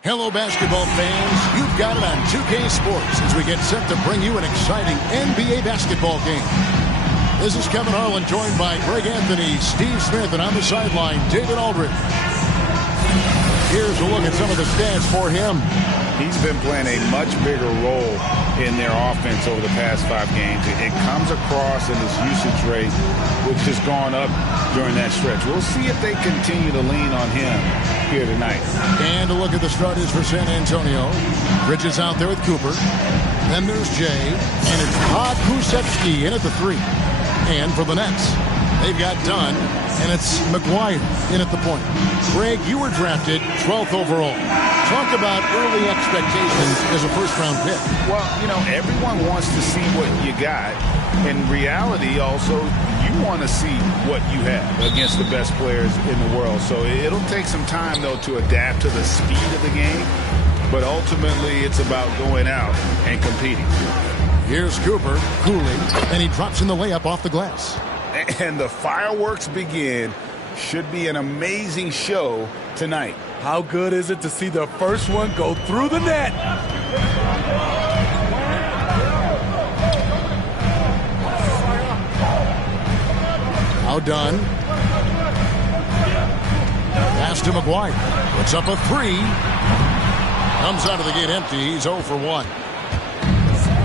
Hello, basketball fans. You've got it on 2K Sports as we get set to bring you an exciting NBA basketball game. This is Kevin Harlan, joined by Greg Anthony, Steve Smith, and on the sideline, David Aldridge. Here's a look at some of the stats for him. He's been playing a much bigger role in their offense over the past 5 games. It comes across in his usage rate, which has gone up during that stretch. We'll see if they continue to lean on him here tonight. And a look at the starters for San Antonio. Bridges out there with Cooper. Then there's Jay. And it's Pokusevski in at the 3. And for the Nets, they've got Dunn. And it's McGuire in at the point. Greg, you were drafted 12th overall. Talk about early expectations as a first-round pick. Well, you know, everyone wants to see what you got. In reality, also, you want to see what you have against the best players in the world. So it'll take some time, though, to adapt to the speed of the game. But ultimately, it's about going out and competing. Here's Cooper, Cooley, and he drops in the layup off the glass. And the fireworks begin. Should be an amazing show tonight. How good is it to see the first one go through the net? Now done. Pass to McGuire. Puts up a 3. Comes out of the gate empty. He's 0 for 1.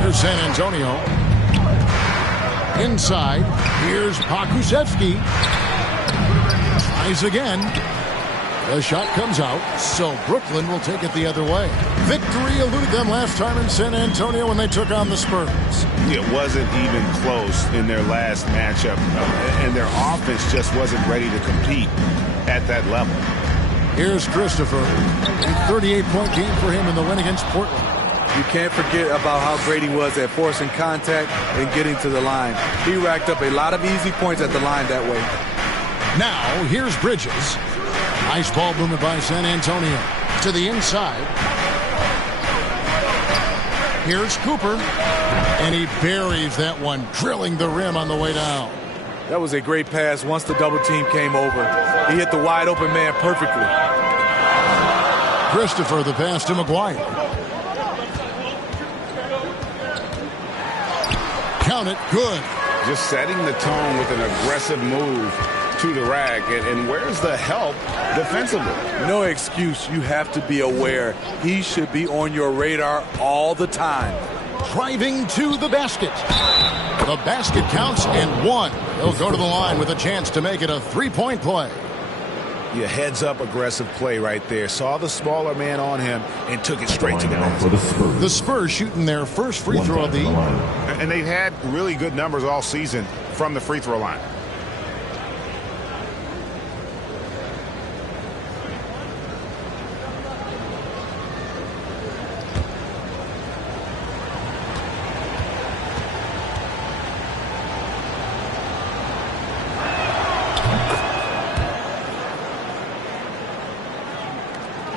Here's San Antonio. Inside. Here's Pokusevski. Tries again. The shot comes out, so Brooklyn will take it the other way. Victory eluded them last time in San Antonio when they took on the Spurs. It wasn't even close in their last matchup, and their offense just wasn't ready to compete at that level. Here's Christopher. A 38-point game for him in the win against Portland. You can't forget about how great he was at forcing contact and getting to the line. He racked up a lot of easy points at the line that way. Now, here's Bridges. Nice ball movement by San Antonio. To the inside. Here's Cooper. And he buries that one, drilling the rim on the way down. That was a great pass once the double team came over. He hit the wide open man perfectly. Christopher, the pass to McGuire. Count it, good. Just setting the tone with an aggressive move to the rack. And where's the help defensively? No excuse. You have to be aware. He should be on your radar all the time. Driving to the basket. The basket counts and 1. He'll go to the line with a chance to make it a 3-point play. Yeah, heads-up aggressive play right there. Saw the smaller man on him and took it straight to the basket. The Spurs shooting their first free throw of the year. And they've had really good numbers all season from the free throw line.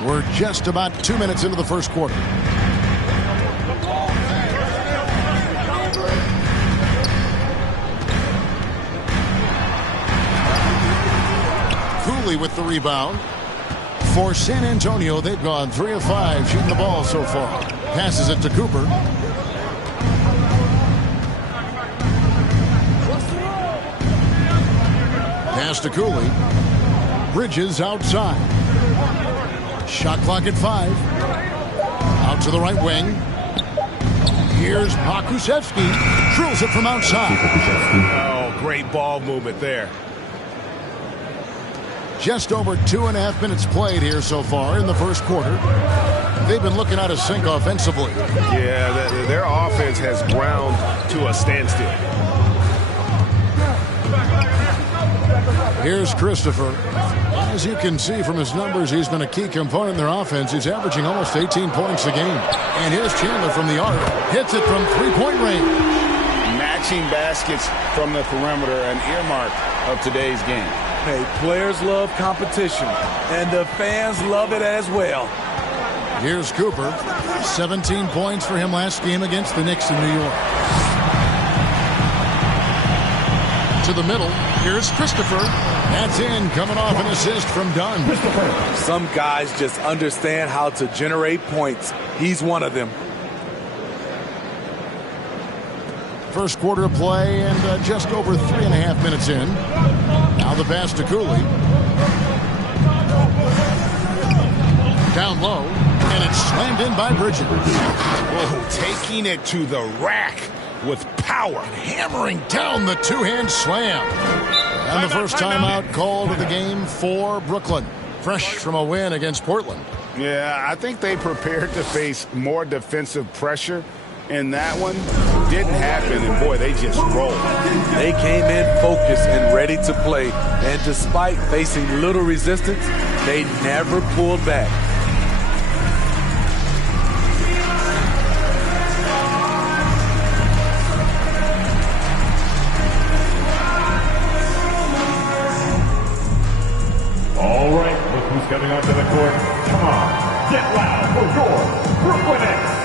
We're just about 2 minutes into the first quarter. Cooley with the rebound. For San Antonio, they've gone 3 of 5 shooting the ball so far. Passes it to Cooper. Pass to Cooley. Bridges outside. Shot clock at 5. Out to the right wing. Here's Pokusevski. Drills it from outside. Oh, great ball movement there. Just over 2.5 minutes played here so far in the first quarter. They've been looking out of sync offensively. Yeah, their offense has ground to a standstill. Here's Christopher. As you can see from his numbers, he's been a key component in their offense. He's averaging almost 18 points a game. And here's Chandler from the arc. Hits it from 3-point range. Matching baskets from the perimeter, an earmark of today's game. Hey, players love competition, and the fans love it as well. Here's Cooper. 17 points for him last game against the Knicks in New York. to the middle. Here's Christopher. That's in, coming off an assist from Dunn. Some guys just understand how to generate points. He's one of them. First quarter of play and just over 3.5 minutes in. Now the pass to Cooley. Down low, and it's slammed in by Bridges. Whoa, taking it to the rack with power. And hammering down the two-hand slam. And the first timeout called of the game for Brooklyn. Fresh from a win against Portland. Yeah, I think they prepared to face more defensive pressure. And that one didn't happen, and boy, they just rolled. They came in focused and ready to play. And despite facing little resistance, they never pulled back. All right, look who's coming onto the court. Come on, get loud for your Brooklyn Nets.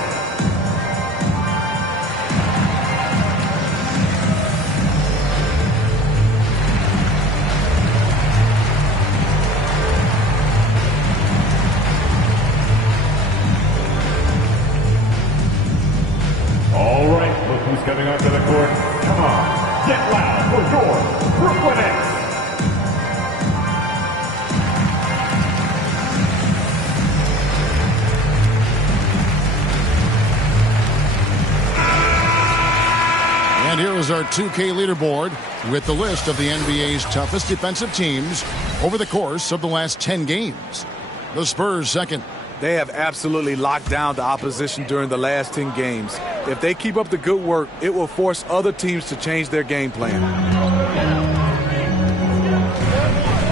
All right, look who's coming onto the court. Come on, get loud for your Brooklyn Nets. And here is our 2K leaderboard with the list of the NBA's toughest defensive teams over the course of the last 10 games. The Spurs second. They have absolutely locked down the opposition during the last 10 games. If they keep up the good work, it will force other teams to change their game plan.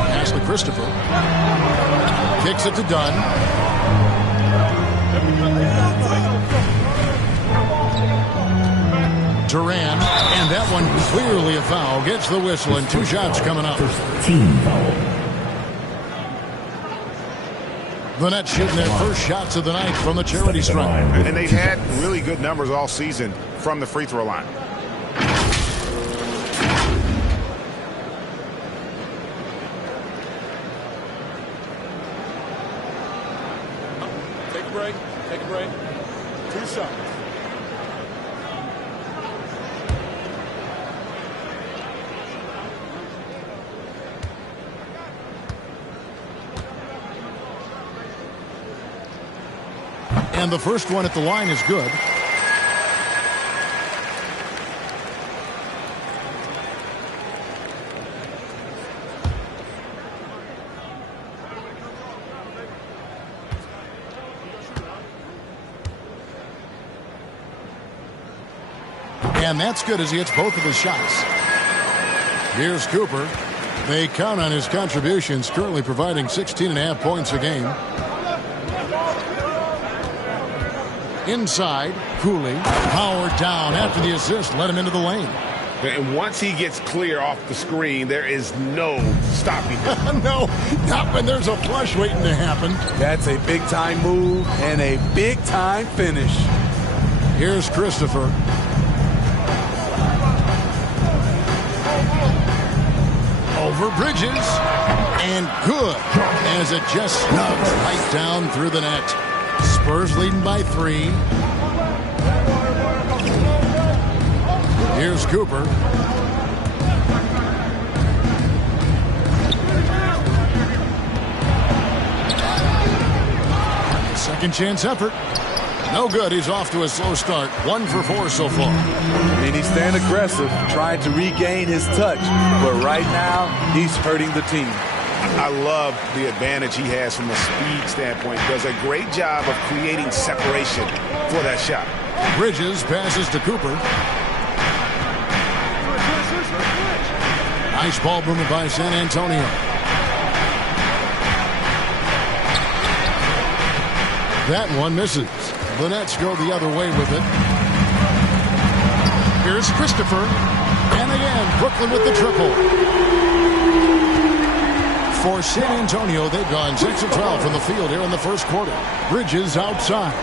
Pass to Christopher. Kicks it to Dunn. Durant, and that one clearly a foul. Gets the whistle, and 2 shots coming up. Team foul. The Nets shooting their first shots of the night from the charity stripe. And they've had really good numbers all season from the free throw line. Take a break. Take a break. 2 shots. And the first one at the line is good. And that's good as he hits both of his shots. Here's Cooper. They count on his contributions, currently providing 16.5 points a game. Inside, Cooley, powered down after the assist, let him into the lane. And once he gets clear off the screen, there is no stopping him. No, not when there's a flush waiting to happen. That's a big-time move and a big-time finish. Here's Christopher. Over Bridges. And good, as it just snugs right down through the net. Spurs leading by 3. Here's Cooper. Second chance effort. No good. He's off to a slow start. 1 for 4 so far. I mean, he's staying aggressive, trying to regain his touch. But right now, he's hurting the team. I love the advantage he has from a speed standpoint. Does a great job of creating separation for that shot. Bridges passes to Cooper. Nice ball movement by San Antonio. That one misses. The Nets go the other way with it. Here's Christopher. And again, Brooklyn with the triple. For San Antonio, they've gone 6 of 12 from the field here in the first quarter. Bridges outside.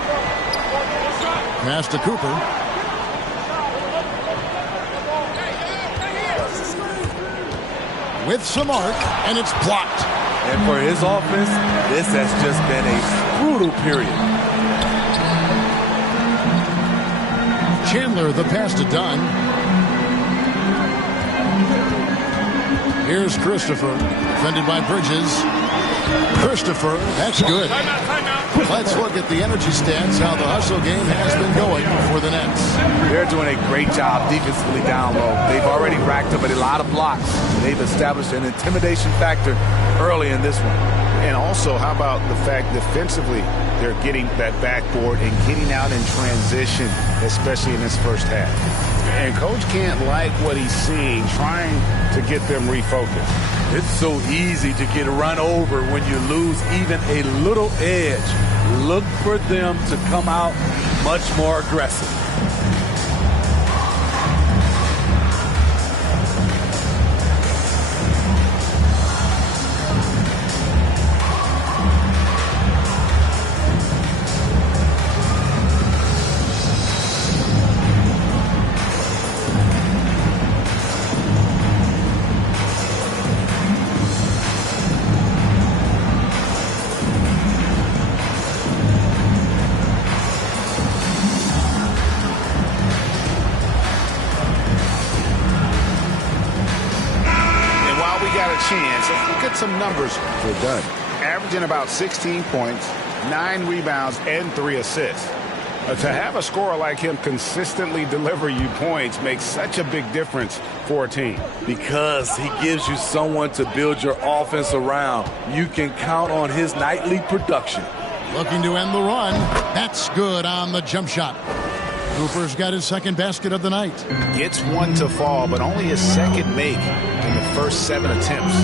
Pass to Cooper. with some arc, and it's blocked. And for his offense, this has just been a brutal period. Chandler, the pass to Dunn. Here's Christopher, defended by Bridges. Christopher, that's good. Let's look at the energy stats, how the hustle game has been going for the Nets. They're doing a great job defensively down low. They've already racked up a lot of blocks. They've established an intimidation factor early in this one. And also, how about the fact defensively, they're getting that backboard and getting out in transition, especially in this first half. And Coach can't like what he's seeing, trying to get them refocused. It's so easy to get run over when you lose even a little edge. Look for them to come out much more aggressive. Some numbers for Dunn. Averaging about 16 points, 9 rebounds, and 3 assists. To have a scorer like him consistently deliver you points makes such a big difference for a team. Because he gives you someone to build your offense around. You can count on his nightly production. Looking to end the run. That's good on the jump shot. Cooper's got his second basket of the night. Gets one to fall, but only his second make in the first 7 attempts.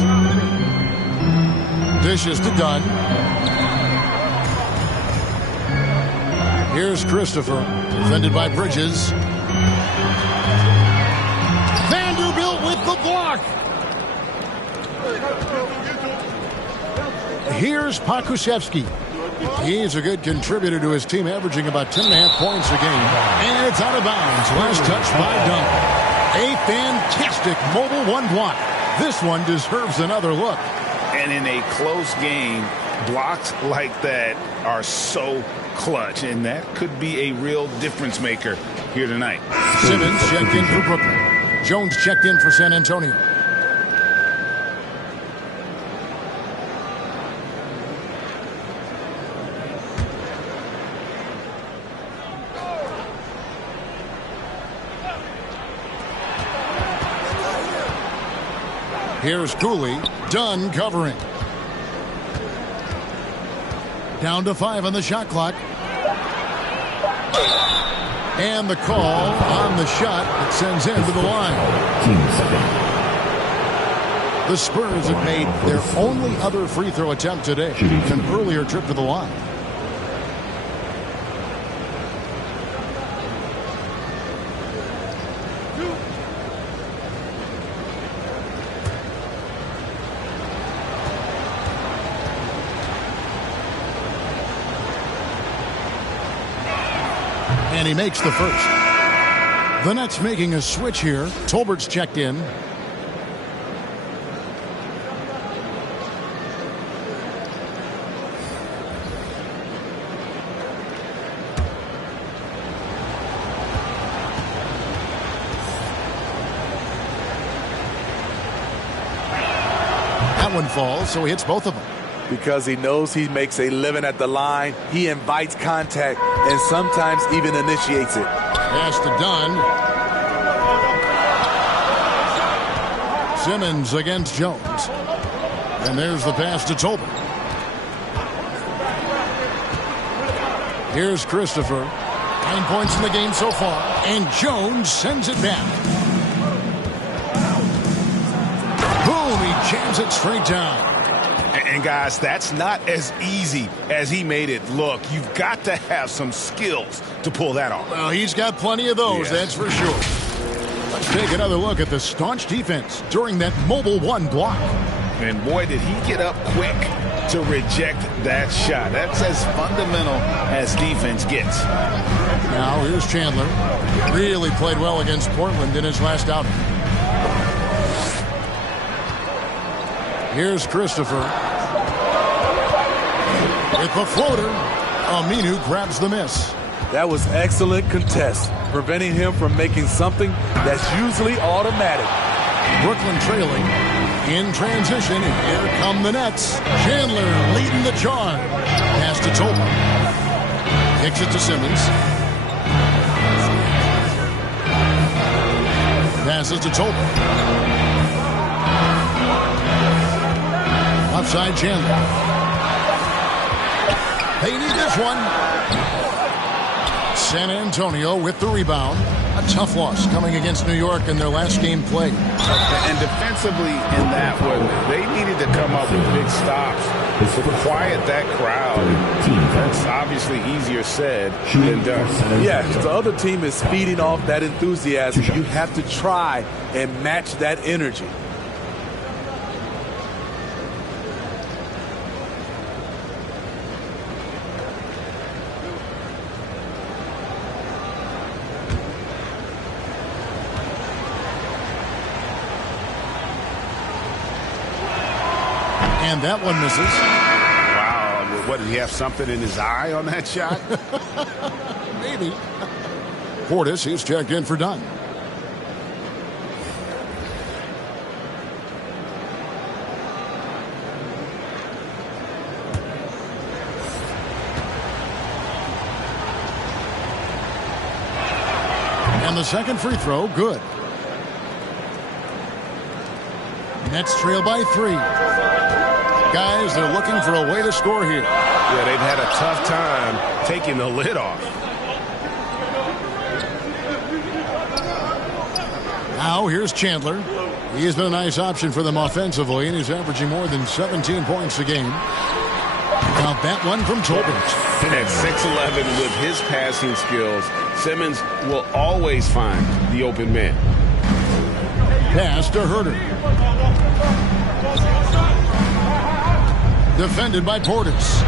Dishes to Dunn. Here's Christopher, defended by Bridges. Vanderbilt with the block. Here's Pokusevski. He's a good contributor to his team, averaging about 10.5 points a game. And it's out of bounds. Last touch by Dunn. A fantastic mobile one block. This one deserves another look. And in a close game, blocks like that are so clutch, and that could be a real difference maker here tonight. Simmons checked in for Brooklyn. Jones checked in for San Antonio. Here's Cooley. Dunn covering. Down to 5 on the shot clock. And the call on the shot that sends him to the line. The Spurs have made their only other free throw attempt today. An earlier trip to the line. And he makes the first. The Nets making a switch here. Tolbert's checked in. That one falls, so he hits both of them. Because he knows he makes a living at the line, he invites contact and sometimes even initiates it. Pass to Dunn. Simmons against Jones. And there's the pass to Tolbert. Here's Christopher. 9 points in the game so far. And Jones sends it back. Boom, he jams it straight down. And guys, that's not as easy as he made it look. You've got to have some skills to pull that off. Well, he's got plenty of those, that's for sure. Let's take another look at the staunch defense during that mobile one block. And boy, did he get up quick to reject that shot. That's as fundamental as defense gets. Now here's Chandler. Really played well against Portland in his last outing. Here's Christopher. With the floater, Aminu grabs the miss. That was excellent contest, preventing him from making something that's usually automatic. Brooklyn trailing. In transition, here come the Nets. Chandler leading the charge. Pass to Tolbert. Kicks it to Simmons. Passes to Tolbert. Offside Chandler. They need this one. San Antonio with the rebound. A tough loss coming against New York in their last game played. And defensively in that one, they needed to come up with big stops to quiet that crowd. That's obviously easier said than done. Yeah, the other team is feeding off that enthusiasm. You have to try and match that energy. And that one misses. Wow. What, did he have something in his eye on that shot? Maybe. Portis, he's checked in for Dunn. And the second free throw, good. Nets trail by 3. Guys, they're looking for a way to score here. Yeah, they've had a tough time taking the lid off. Now here's Chandler. He has been a nice option for them offensively, and he's averaging more than 17 points a game. Now that one from Tolbert. At 6'11" with his passing skills, Simmons will always find the open man. Pass to Herter. Defended by Portis.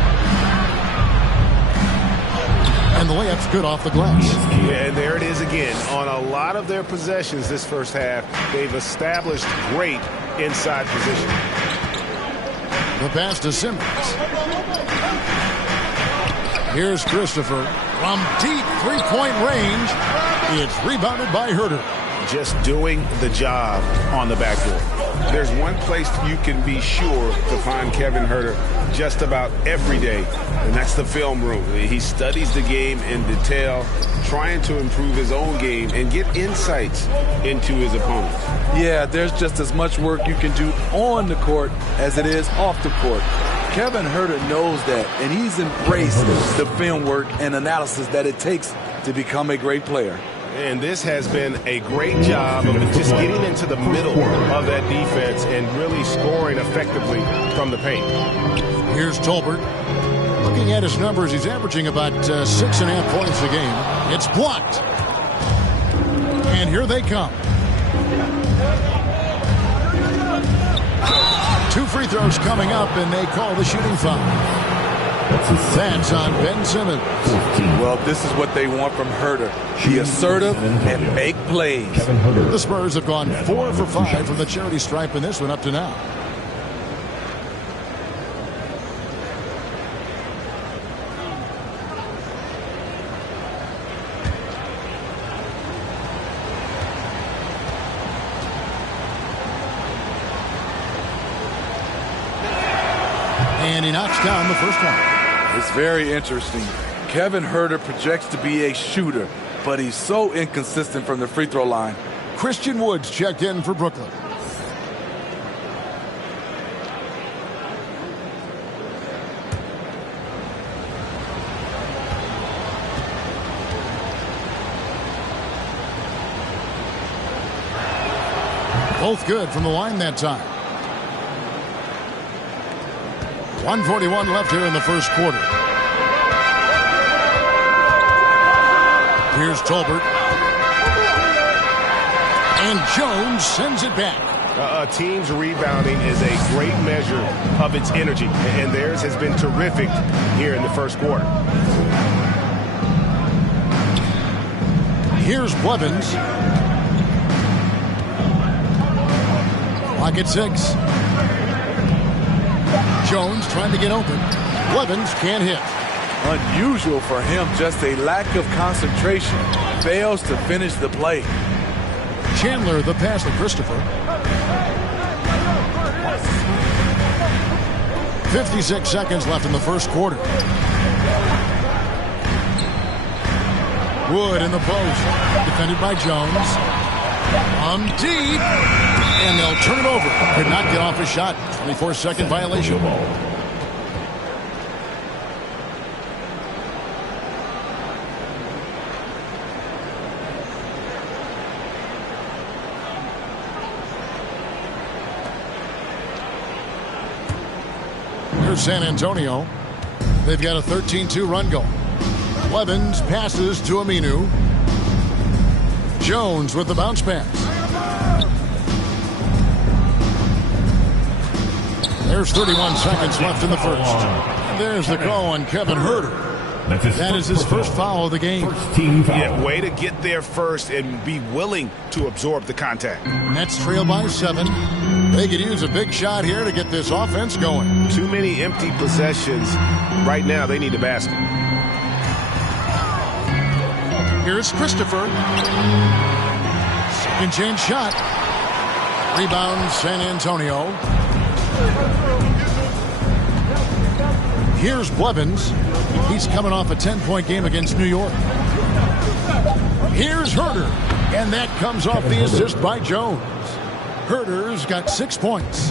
And the layup's good off the glass. Yeah, and there it is again. On a lot of their possessions this first half, they've established great inside position. The pass to Simmons. Here's Christopher from deep three-point range. It's rebounded by Herter. Just doing the job on the backboard. There's one place you can be sure to find Kevin Herter just about every day, and that's the film room. He studies the game in detail, trying to improve his own game and get insights into his opponents. Yeah, there's just as much work you can do on the court as it is off the court. Kevin Herter knows that, and he's embraced the film work and analysis that it takes to become a great player. And this has been a great job of just getting into the middle of that defense and really scoring effectively from the paint. Here's Tolbert. Looking at his numbers, he's averaging about 6.5 points a game. It's blocked. And here they come. 2 free throws coming up, and they call the shooting foul. That's on Ben Simmons. Well, this is what they want from Herter. Be assertive and make plays. The Spurs have gone 4 for 5 from the charity stripe in this one up to now. And he knocks down the first one. It's very interesting. Kevin Herter projects to be a shooter, but he's so inconsistent from the free throw line. Christian Woods checked in for Brooklyn. Both good from the line that time. 1:41 left here in the first quarter. Here's Tolbert. And Jones sends it back. A team's rebounding is a great measure of its energy, and theirs has been terrific here in the first quarter. Here's Blevins. Clock at 6. Jones trying to get open. Blevins can't hit. Unusual for him, just a lack of concentration. Fails to finish the play. Chandler the pass to Christopher. 56 seconds left in the first quarter. Wood in the post. Defended by Jones. On deep. And they'll turn it over. Could not get off a shot. 24-second violation. Here's San Antonio. They've got a 13-2 run going. Blevins passes to Aminu. Jones with the bounce pass. There's 31 seconds left in the first. And there's the call on Kevin Huerter. That is his first foul of the game. Yeah, way to get there first and be willing to absorb the contact. Nets trail by 7. They could use a big shot here to get this offense going. Too many empty possessions. Right now, they need a basket. Here's Christopher. Second chance shot. Rebound San Antonio. Here's Blevins. He's coming off a 10-point game against New York. Here's Huerter. And that comes off the assist by Jones. Huerter's got 6 points.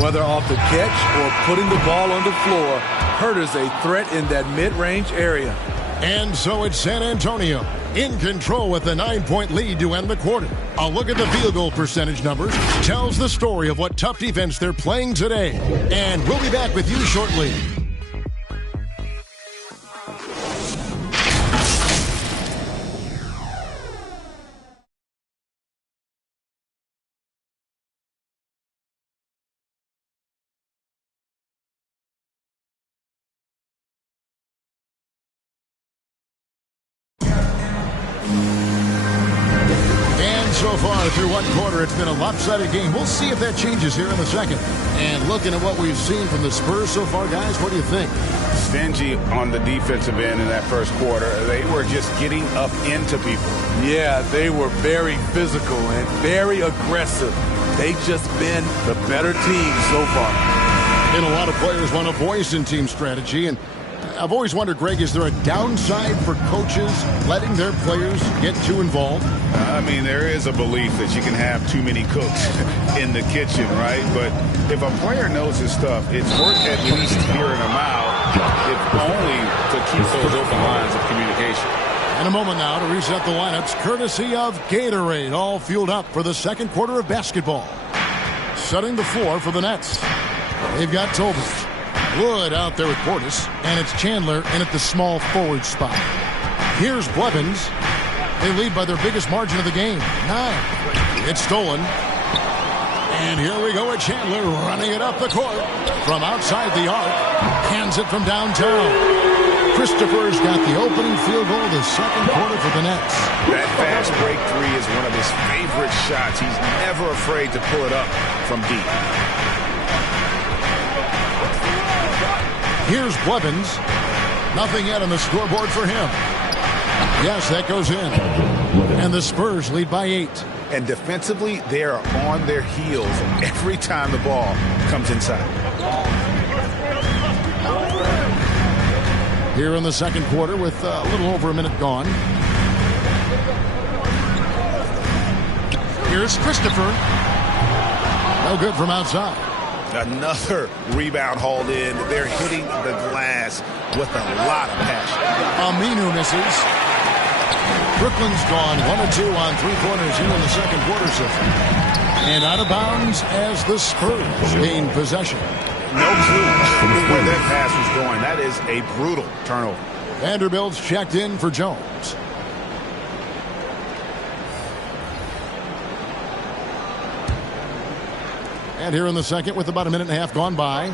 Whether off the catch or putting the ball on the floor, Huerter's a threat in that mid-range area. And so it's San Antonio in control with a 9-point lead to end the quarter. A look at the field goal percentage numbers tells the story of what tough defense they're playing today. And we'll be back with you shortly. So far through one quarter, it's been a lopsided game. We'll see if that changes here in the second. And looking at what we've seen from the Spurs so far, guys, what do you think? Stingy on the defensive end in that first quarter. They were just getting up into people. Yeah, they were very physical and very aggressive. They've just been the better team so far. And a lot of players want a voice in team strategy. And I've always wondered, Greg, is there a downside for coaches letting their players get too involved? I mean, there is a belief that you can have too many cooks in the kitchen, right? But if a player knows his stuff, it's worth at least hearing him out, if only to keep those open lines of communication. In a moment now to reset the lineups, courtesy of Gatorade, all fueled up for the second quarter of basketball. Setting the floor for the Nets. They've got Tobin. Wood out there with Portis, and it's Chandler in at the small forward spot. Here's Blevins. They lead by their biggest margin of the game, 9. It's stolen. And here we go with Chandler running it up the court from outside the arc. Hands it from downtown. Christopher's got the opening field goal of the second quarter for the Nets. That fast break three is one of his favorite shots. He's never afraid to pull it up from deep. Here's Blevins. Nothing yet on the scoreboard for him. Yes, that goes in. And the Spurs lead by 8. And defensively, they are on their heels every time the ball comes inside. Here in the second quarter with a little over a minute gone. Here's Christopher. No good from outside. Another rebound hauled in. They're hitting the glass with a lot of passion. Aminu misses. Brooklyn's gone 1 of 2 on three-pointers here in the second quarter so far. And out of bounds as the Spurs gain possession. No clue where that pass was going. That is a brutal turnover. Vanderbilt's checked in for Jones. And here in the second with about a minute and a half gone by.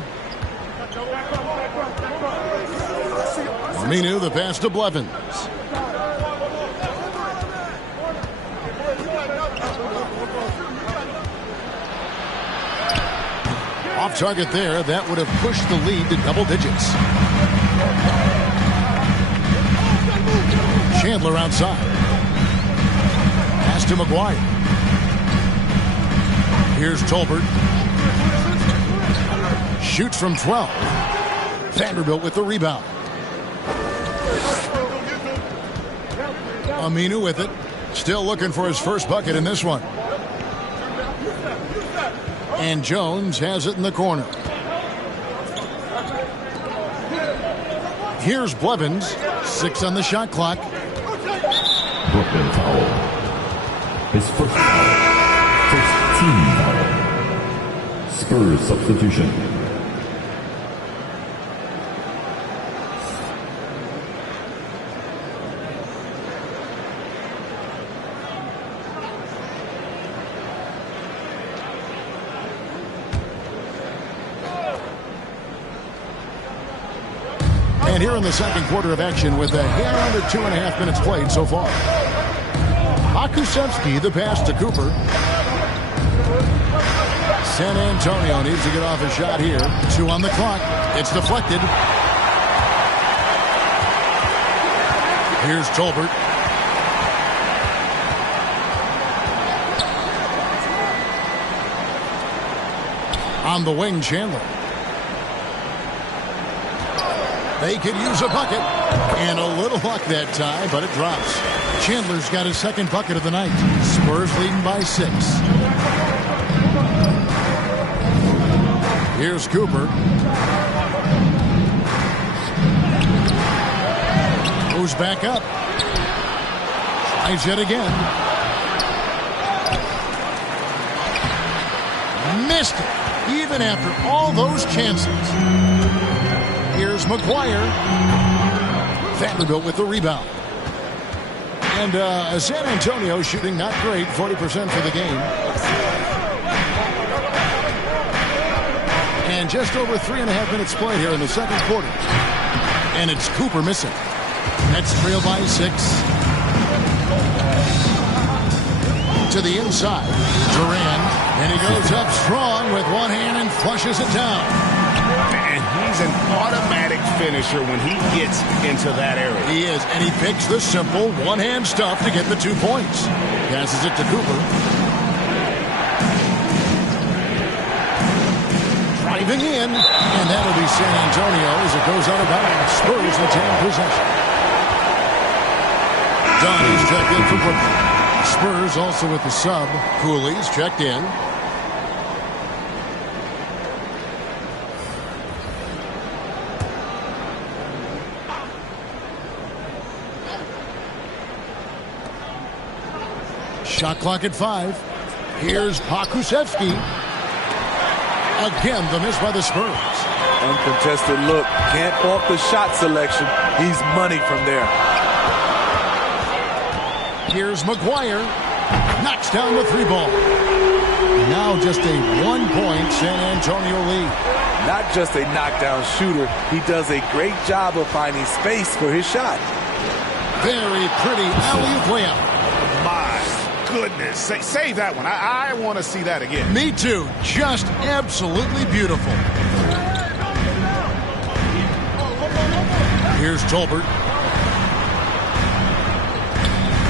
Aminu, the pass to Blevins. Off target there. That would have pushed the lead to double digits. Chandler outside. Pass to McGuire. Here's Tolbert. Shoots from 12. Vanderbilt with the rebound. Aminu with it. Still looking for his first bucket in this one. And Jones has it in the corner. Here's Blevins. 6 on the shot clock. Brooklyn foul. His first foul. First team foul. Spurs substitution. And here in the second quarter of action with a hair under 2.5 minutes played so far. Hakusevsky, the pass to Cooper. San Antonio needs to get off a shot here. 2 on the clock. It's deflected. Here's Tolbert. On the wing, Chandler. They could use a bucket. And a little luck that time, but it drops. Chandler's got his second bucket of the night. Spurs leading by 6. Here's Cooper. Moves back up. Tries yet again. Missed it. Even after all those chances. Here's McGuire. Vanderbilt with the rebound. And San Antonio shooting not great, 40% for the game. And just over 3.5 minutes played here in the second quarter. And it's Cooper missing. Nets trail by 6. To the inside. Duran. And he goes up strong with one hand and flushes it down. And he's an automatic finisher when he gets into that area. He is, and he picks the simple one-hand stuff to get the 2 points. Passes it to Cooper. Driving in, and that'll be San Antonio as it goes out of bounds. Spurs retain possession. Dunn is checked in for Brooklyn. Spurs also with the sub. Cooley's checked in. Shot clock at 5. Here's Hakusevsky. Again, the miss by the Spurs. Uncontested look. Can't fault the shot selection. He's money from there. Here's McGuire. Knocks down the 3-ball. Now just a 1-point San Antonio lead. Not just a knockdown shooter. He does a great job of finding space for his shot. Very pretty alley-oop layup. My goodness. Save that one. I want to see that again. Me too. Just absolutely beautiful. Here's Tolbert.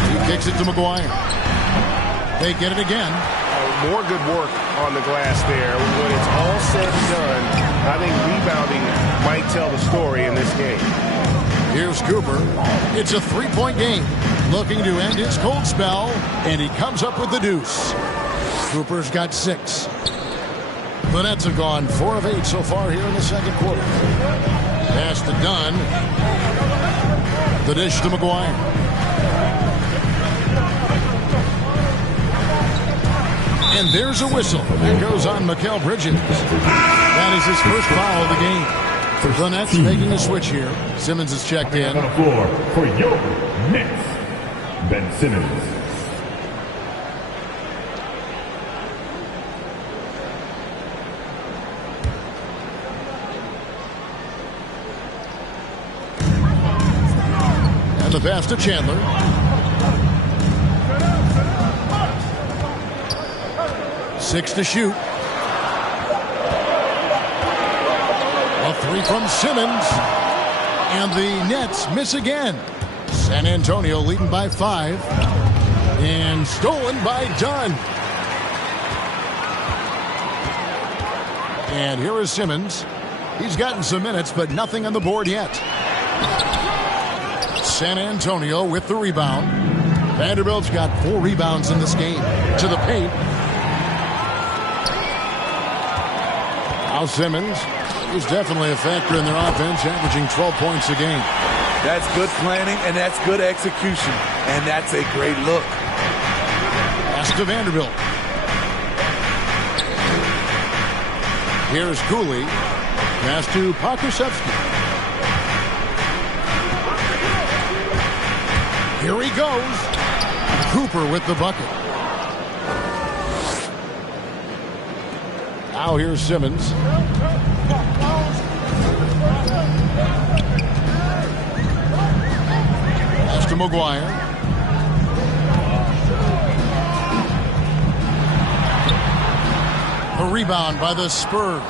He kicks it to McGuire. They get it again. More good work on the glass there. When it's all said and done, I think rebounding might tell the story in this game. Here's Cooper. It's a 3-point game. Looking to end his cold spell, and he comes up with the deuce. Cooper's got 6. The Nets have gone 4 of 8 so far here in the second quarter. Pass to Dunn. The dish to McGuire. And there's a whistle. That goes on Mikal Bridges. That is his first foul of the game. The Nets making a switch here. Simmons is checked in. On the floor for your Knicks, Ben Simmons. And the pass to Chandler. Six to shoot. three from Simmons. And the Nets miss again. San Antonio leading by 5. And stolen by Dunn. And here is Simmons. He's gotten some minutes, but nothing on the board yet. San Antonio with the rebound. Vanderbilt's got 4 rebounds in this game. To the paint. Now Simmons is definitely a factor in their offense, averaging 12 points a game. That's good planning, and that's good execution. And that's a great look. Pass to Vanderbilt. Here's Cooley. Pass to Pokusevski. Here he goes. Cooper with the bucket. Now here's Simmons. Pass to McGuire. A rebound by the Spurs.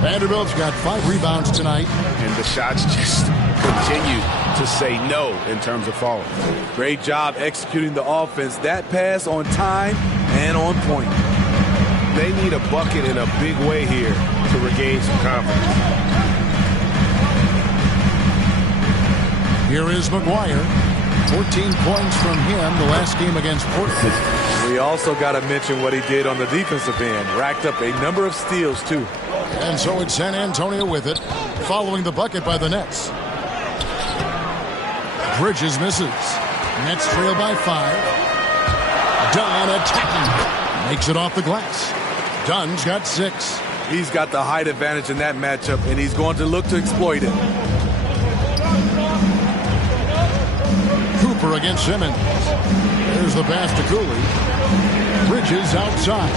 Vanderbilt's got 5 rebounds tonight. And the shots just continue to say no in terms of falling. Great job executing the offense. That pass on time and on point. They need a bucket in a big way here to regain some confidence. Here is McGuire. 14 points from him the last game against Portland. We also got to mention what he did on the defensive end. Racked up a number of steals, too. And so it's San Antonio with it, following the bucket by the Nets. Bridges misses. Nets trail by 5. Dunn attacking. Makes it off the glass. Dunn's got 6. He's got the height advantage in that matchup, and he's going to look to exploit it. Cooper against Simmons. There's the pass to Cooley. Bridges outside.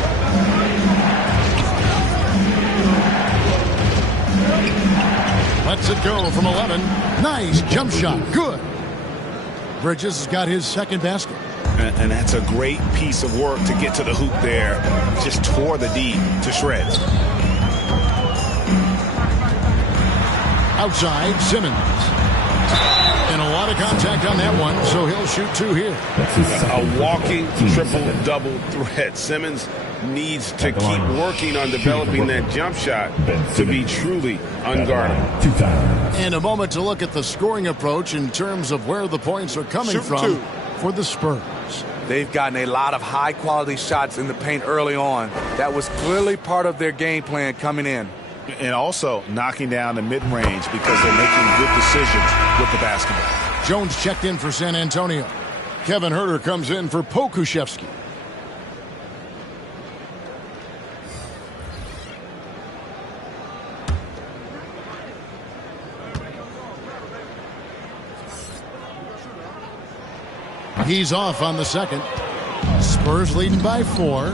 Lets it go from 11. Nice jump shot. Good. Bridges has got his second basket. And that's a great piece of work to get to the hoop there. Just tore the D to shreds. Outside, Simmons. And a lot of contact on that one, so he'll shoot 2 here. A walking triple-double threat. Simmons needs to keep working on developing that jump shot to be truly unguarded. And a moment to look at the scoring approach in terms of where the points are coming from for the Spurs. They've gotten a lot of high-quality shots in the paint early on. That was clearly part of their game plan coming in. And also knocking down the mid-range because they're making good decisions with the basketball. Jones checked in for San Antonio. Kevin Huerter comes in for Pokusevski. He's off on the second. Spurs leading by 4.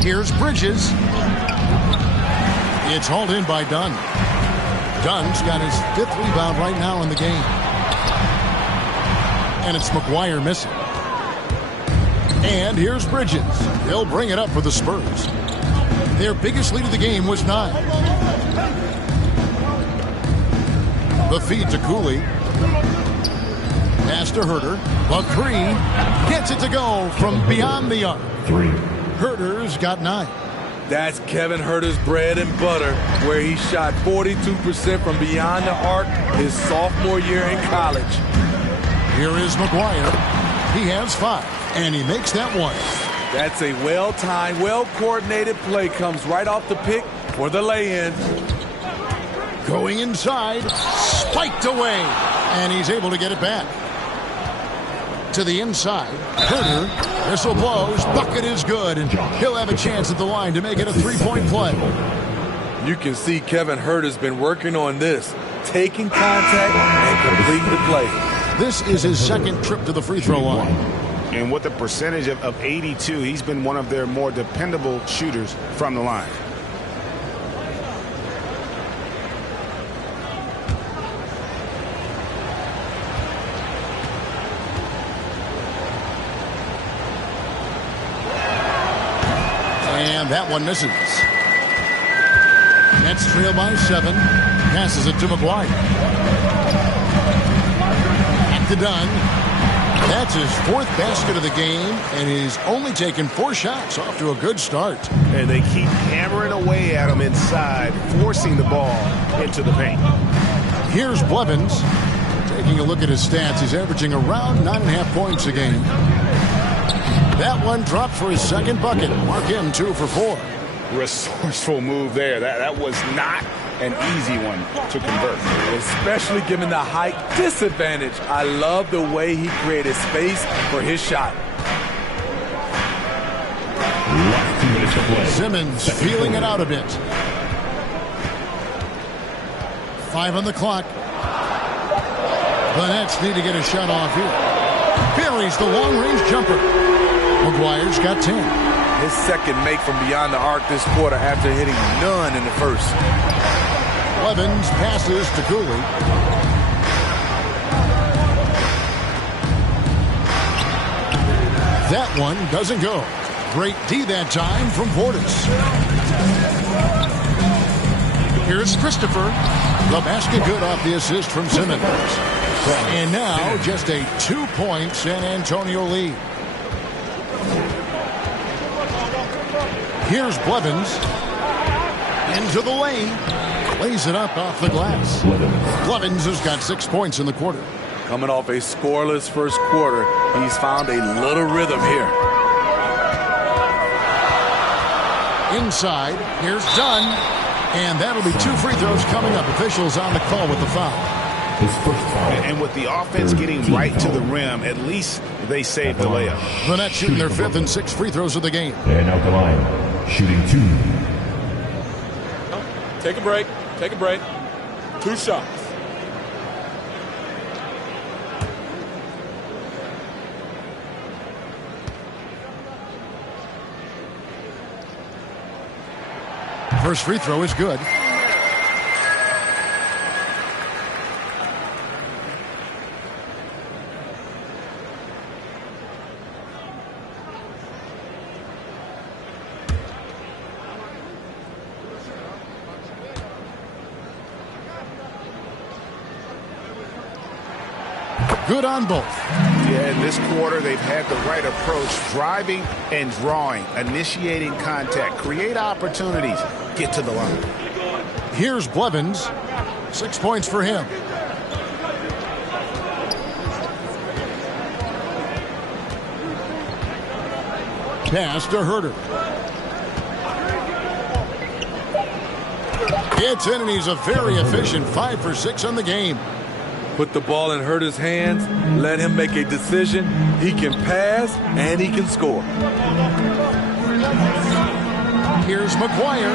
Here's Bridges. It's hauled in by Dunn. Dunn's got his 5th rebound right now in the game. And it's McGuire missing. And here's Bridges. He'll bring it up for the Spurs. Their biggest lead of the game was 9. The feed to Cooley. Pass to Huerter. A 3. Gets it to go from beyond the arc. 3. Huerter's got 9. That's Kevin Huerter's bread and butter, where he shot 42% from beyond the arc his sophomore year in college. Here is McGuire. He has 5, and he makes that one. That's a well-timed, well-coordinated play. Comes right off the pick for the lay-in. Going inside, spiked away, and he's able to get it back. To the inside, Huerter, whistle blows, bucket is good, and he'll have a chance at the line to make it a 3-point play. You can see Kevin Huerter's been working on this, taking contact and completing the play. This is his second trip to the free throw line. And with a percentage of 82, he's been one of their more dependable shooters from the line. And that one misses. Nets trail by 7. Passes it to McGuire. Back to Dunn. That's his 4th basket of the game, and he's only taken 4 shots. Off to a good start. And they keep hammering away at him inside, forcing the ball into the paint. Here's Blevins. Taking a look at his stats, he's averaging around 9.5 points a game. That one dropped for his 2nd bucket. Mark him 2 for 4. Resourceful move there. That was not an easy one to convert. Especially given the height disadvantage. I love the way he created space for his shot. Last 2 minutes to play. Simmons feeling it out a bit. 5 on the clock. The Nets need to get a shot off here. Buries the long-range jumper. McGuire's got 10. His 2nd make from beyond the arc this quarter after hitting none in the first. Blevins passes to COOLEY. That one doesn't go. Great D that time from Portis. Here's Christopher. The basket good off the assist from Simmons. And now just a 2-point San Antonio lead. Here's Blevins. Into the lane. Lays it up off the glass. Blevins has got 6 points in the quarter. Coming off a scoreless first quarter, he's found a little rhythm here. Inside, here's Dunn. And that'll be 2 free throws coming up. Officials on the call with the foul. And with the offense getting right to the rim, at least they saved the layup. The Nets shooting their 5th and 6th free throws of the game. And out the line, shooting 2. Take a break. Take a break. 2 shots. First free throw is good. Good on both. Yeah, in this quarter, they've had the right approach, driving and drawing, initiating contact, create opportunities, get to the line. Here's Blevins. 6 points for him. Pass to Herter. It's in, and he's a very efficient 5 for 6 on the game. Put the ball in Herter's hands, let him make a decision. He can pass and he can score. Here's McGuire.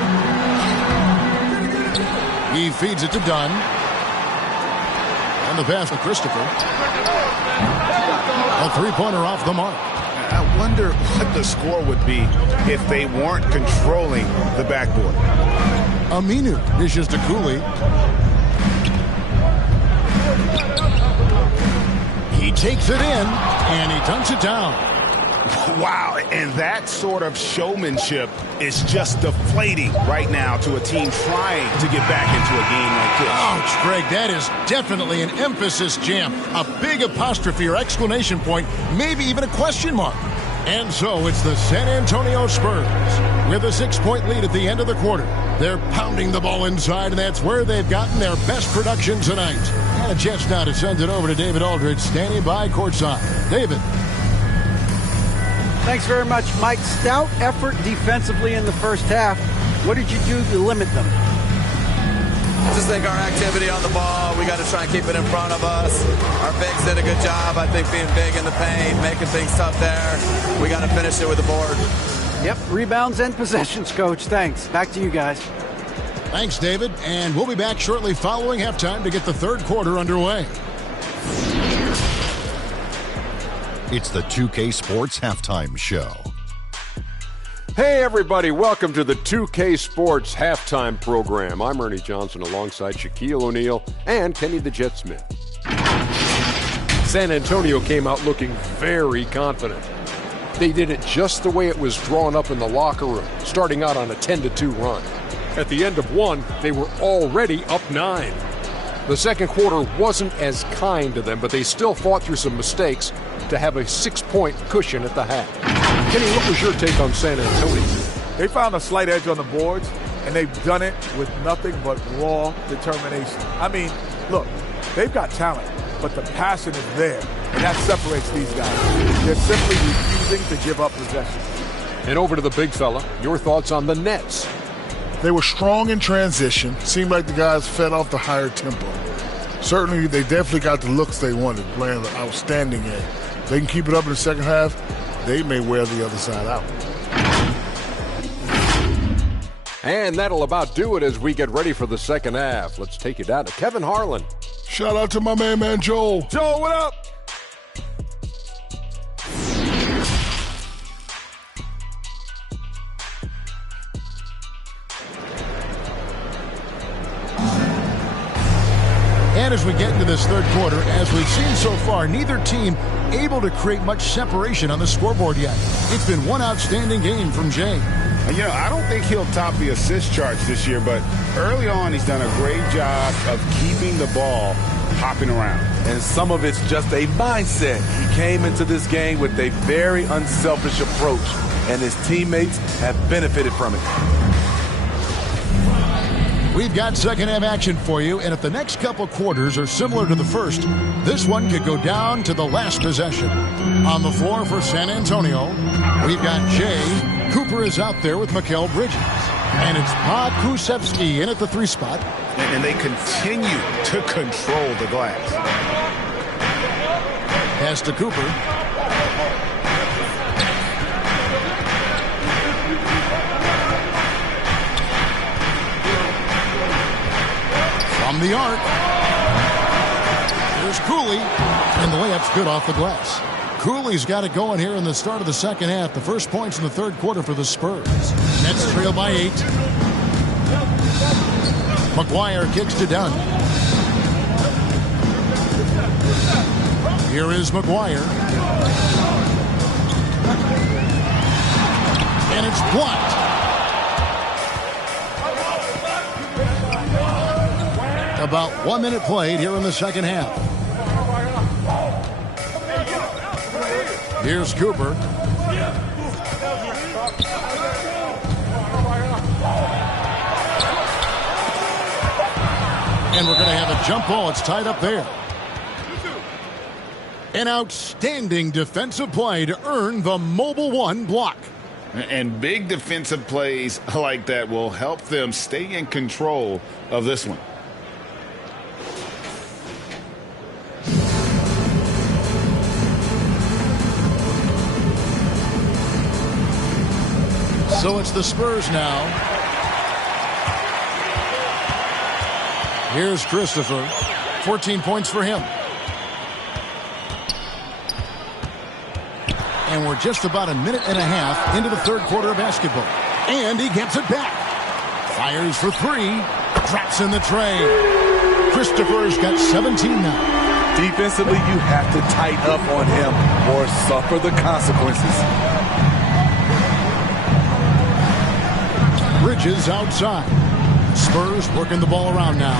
He feeds it to Dunn. And the pass to Christopher. A 3-pointer off the mark. I wonder what the score would be if they weren't controlling the backboard. Aminu dishes to COOLEY. He takes it in, and he dunks it down. Wow, and that sort of showmanship is just deflating right now to a team trying to get back into a game like this. Ouch, Greg, that is definitely an emphasis jam. A big apostrophe or exclamation point, maybe even a question mark. And so it's the San Antonio Spurs with a 6-point lead at the end of the quarter. They're pounding the ball inside, and that's where they've gotten their best production tonight. And a chance now to send it over to David Aldridge, standing by courtside. David. Thanks very much, Mike. Stout effort defensively in the first half. What did you do to limit them? I just think our activity on the ball, we got to try and keep it in front of us. Our bigs did a good job, I think, being big in the paint, making things tough there. We got to finish it with the board. Yep, rebounds and possessions, Coach. Thanks. Back to you guys. Thanks, David. And we'll be back shortly following halftime to get the third quarter underway. It's the 2K Sports Halftime Show. Hey, everybody. Welcome to the 2K Sports Halftime Program. I'm Ernie Johnson alongside Shaquille O'Neal and Kenny the Jet Smith. San Antonio came out looking very confident. They did it just the way it was drawn up in the locker room, starting out on a 10-2 run. At the end of one, they were already up 9. The second quarter wasn't as kind to them, but they still fought through some mistakes to have a 6-point cushion at the half. Kenny, what was your take on San Antonio? They found a slight edge on the boards, and they've done it with nothing but raw determination. I mean, look, they've got talent, but the passion is there, and that separates these guys. They're simply refusing to give up possession. And over to the big fella, your thoughts on the Nets? They were strong in transition. Seemed like the guys fed off the higher tempo. Certainly, they definitely got the looks they wanted, playing an outstanding game. If they can keep it up in the second half, they may wear the other side out. And that'll about do it as we get ready for the second half. Let's take you down to Kevin Harlan. Shout out to my man Joel. Joel, what up? And as we get into this third quarter, as we've seen so far, neither team able to create much separation on the scoreboard yet. It's been one outstanding game from Jay. You know, I don't think he'll top the assist charts this year, but early on he's done a great job of keeping the ball hopping around. And some of it's just a mindset. He came into this game with a very unselfish approach, and his teammates have benefited from it. We've got second half action for you, and if the next couple quarters are similar to the first, this one could go down to the last possession. On the floor for San Antonio, we've got Jay. Cooper is out there with Mikal Bridges. And it's Pokusevski in at the 3 spot. And they continue to control the glass. Pass to Cooper. From the arc. Here's Cooley. And the layup's good off the glass. Cooley's got it going here in the start of the second half. The first points in the third quarter for the Spurs. Nets trail by 8. McGuire kicks to Dunn. Here is McGuire. And it's blocked. About 1 minute played here in the second half. Here's Cooper. And we're going to have a jump ball. It's tied up there. An outstanding defensive play to earn the Mobile 1 block. And big defensive plays like that will help them stay in control of this one. So it's the Spurs now. Here's Christopher. 14 points for him. And we're just about a minute and a half into the third quarter of basketball. And he gets it back. Fires for 3. Drops in the tray. Christopher's got 17 now. Defensively, you have to tighten up on him or suffer the consequences. Bridges outside. Spurs working the ball around now.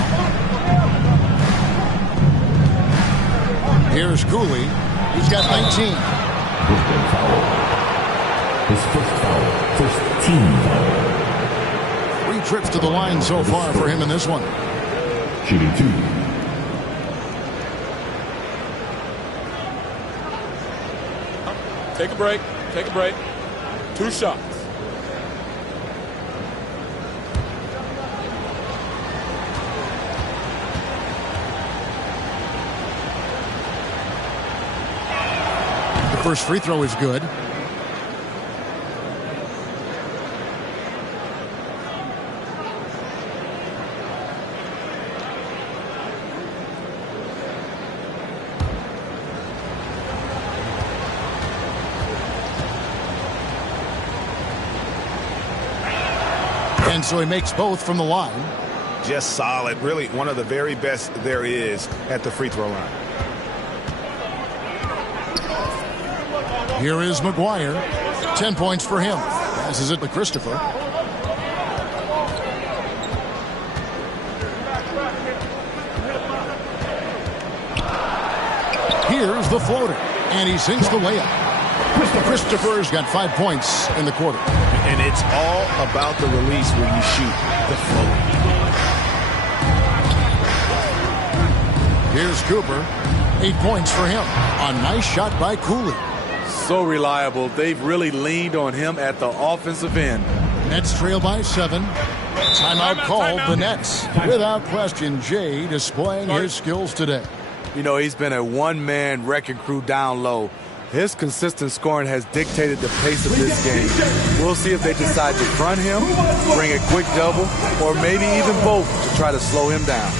Here's Cooley. He's got 19. His first foul. First team foul. 3 trips to the line so far for him in this one. Shooting 2. Take a break. Take a break. 2 shots. First free throw is good. And so he makes both from the line. Just solid. Really one of the very best there is at the free throw line. Here is McGuire. 10 points for him. Passes it to Christopher. Here's the floater, and he sinks the layup. Christopher's got 5 points in the quarter. And it's all about the release when you shoot the floater. Here's Cooper. 8 points for him. A nice shot by Cooley. So reliable. They've really leaned on him at the offensive end. Nets trail by 7. Timeout called. The Nets. Without question, Jay displaying his skills today. You know, he's been a one-man wrecking crew down low. His consistent scoring has dictated the pace of this game. We'll see if they decide to front him, bring a quick double, or maybe even both to try to slow him down.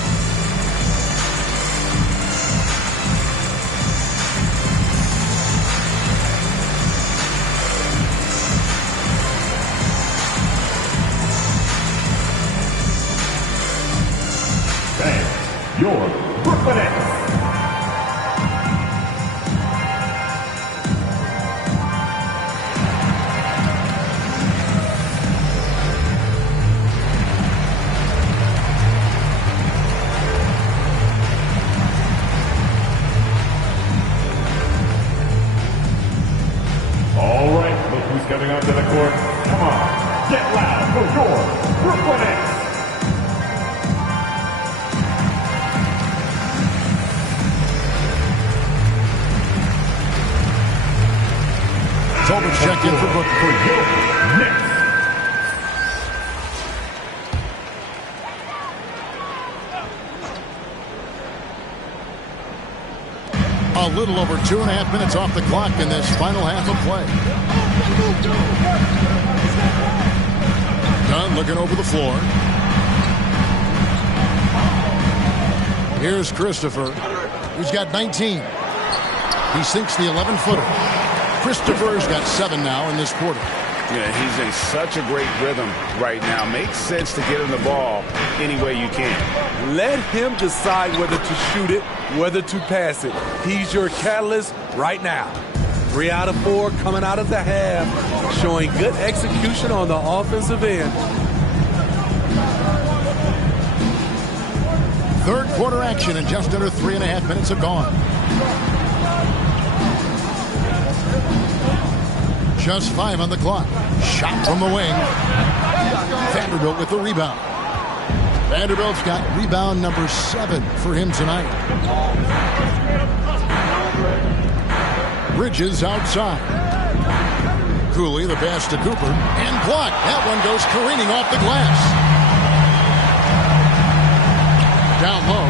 And your Brooklyn Nets. All right, look who's coming onto the court. Come on, get loud for your Brooklyn Nets. Tolbert's checked in for Brooklyn. For your Nets. A little over 2.5 minutes off the clock in this final half of play. Dunn looking over the floor. Here's Christopher. He's got 19. He sinks the 11-footer. Christopher's got 7 now in this quarter. Yeah, he's in such a great rhythm right now. Makes sense to get him the ball any way you can. Let him decide whether to shoot it, whether to pass it. He's your catalyst right now. 3 out of 4 coming out of the half, showing good execution on the offensive end. Third quarter action, and just under 3.5 minutes have gone. Just 5 on the clock. Shot from the wing. Vanderbilt with the rebound. Vanderbilt's got rebound number 7 for him tonight. Bridges outside. Cooley, the pass to Cooper, and blocked. That one goes careening off the glass. Down low.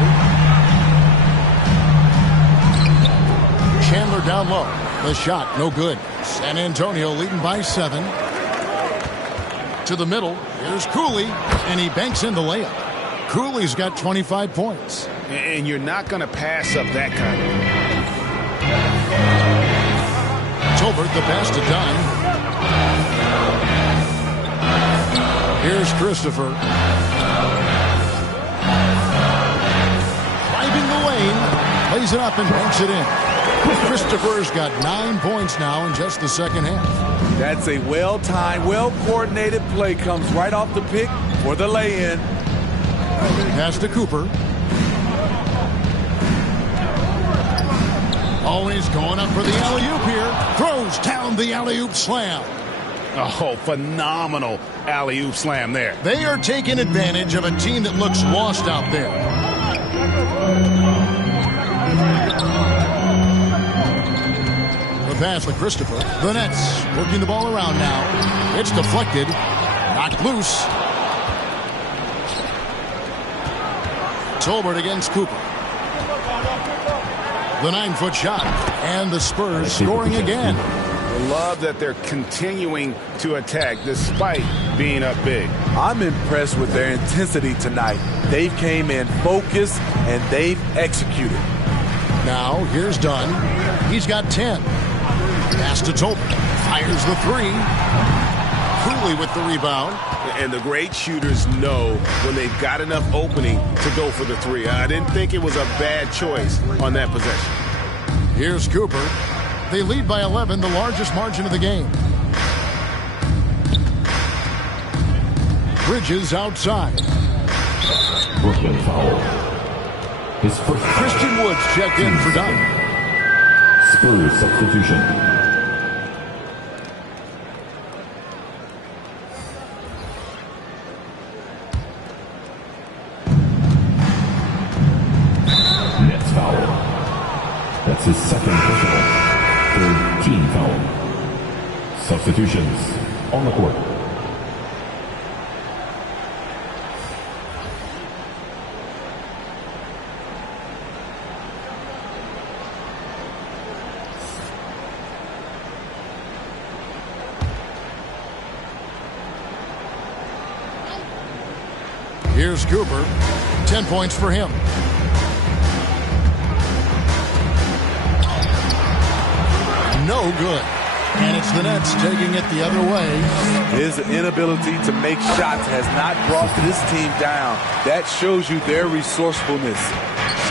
Chandler down low. The shot, no good. San Antonio leading by 7. To the middle, here's Cooley, and he banks in the layup. Cooley's got 25 points. And you're not going to pass up that kind of. Tolbert, the pass to Dunn. Here's Christopher. Driving the lane, plays it up and banks it in. Christopher's got 9 points now in just the second half. That's a well-timed, well-coordinated play. Comes right off the pick for the lay-in. Pass to Cooper. Always going up for the alley-oop here. Throws down the alley-oop slam. Oh, phenomenal alley-oop slam there. They are taking advantage of a team that looks lost out there. The pass to Christopher. The Nets working the ball around now. It's deflected. Knocked loose. Tolbert against Cooper. The 9-foot shot. And the Spurs scoring again. I love that they're continuing to attack despite being up big. I'm impressed with their intensity tonight. They came in focused and they've executed. Now here's Dunn. He's got 10. Pass to Tolbert. Fires the 3. Cooley with the rebound. And the great shooters know when they've got enough opening to go for the 3. I didn't think it was a bad choice on that possession. Here's Cooper. They lead by 11, the largest margin of the game. Bridges outside. Brooklyn foul. His first. Christian Woods checked in for Dunn. Spurs substitution. Next foul. That's his second personal. Third team foul. Substitutions on the court. Here's Cooper. 10 points for him. No good. And it's the Nets taking it the other way. His inability to make shots has not brought this team down. That shows you their resourcefulness.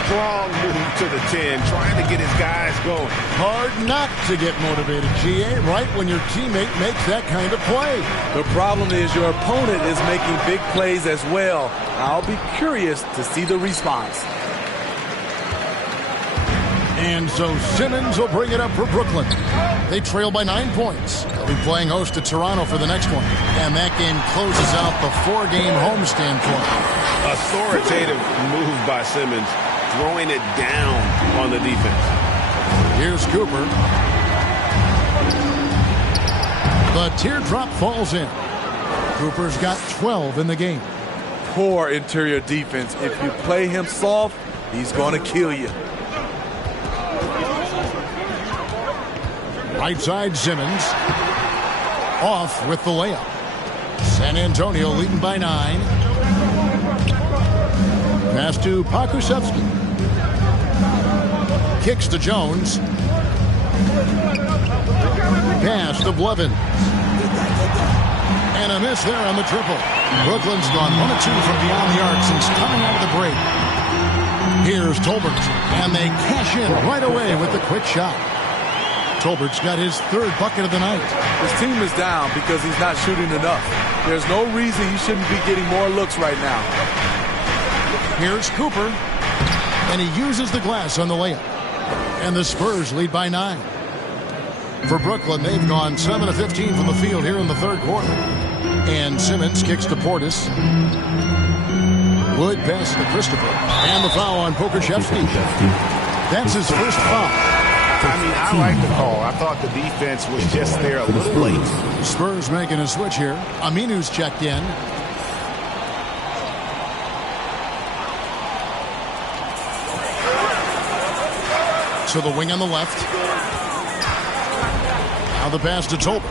Strong move to the 10, trying to get his guys going. Hard not to get motivated, GA, right when your teammate makes that kind of play. The problem is your opponent is making big plays as well. I'll be curious to see the response. And so Simmons will bring it up for Brooklyn. They trail by 9 points. They'll be playing host to Toronto for the next one. And that game closes out the 4-game homestand for them. Authoritative move by Simmons, throwing it down on the defense. Here's Cooper. The teardrop falls in. Cooper's got 12 in the game. Poor interior defense. If you play him soft, he's going to kill you. Right side Simmons. Off with the layup. San Antonio leading by 9. Pass to Pakusevsky. Kicks to Jones. Pass to Blevins. And a miss there on the triple. Brooklyn's gone 1 of 2 from beyond the arc since coming out of the break. Here's Tolbert. And they cash in right away with the quick shot. Tolbert's got his 3rd bucket of the night. His team is down because he's not shooting enough. There's no reason he shouldn't be getting more looks right now. Here's Cooper. And he uses the glass on the layup. And the Spurs lead by 9. For Brooklyn, they've gone 7 of 15 from the field here in the 3rd quarter. And Simmons kicks to Portis. Wood passes to Christopher. And the foul on Pokusevsky. That's his first foul. I mean, I like the call. I thought the defense was just there a little late. Spurs making a switch here. Aminu's checked in. To the wing on the left. Now the pass to Tolbert.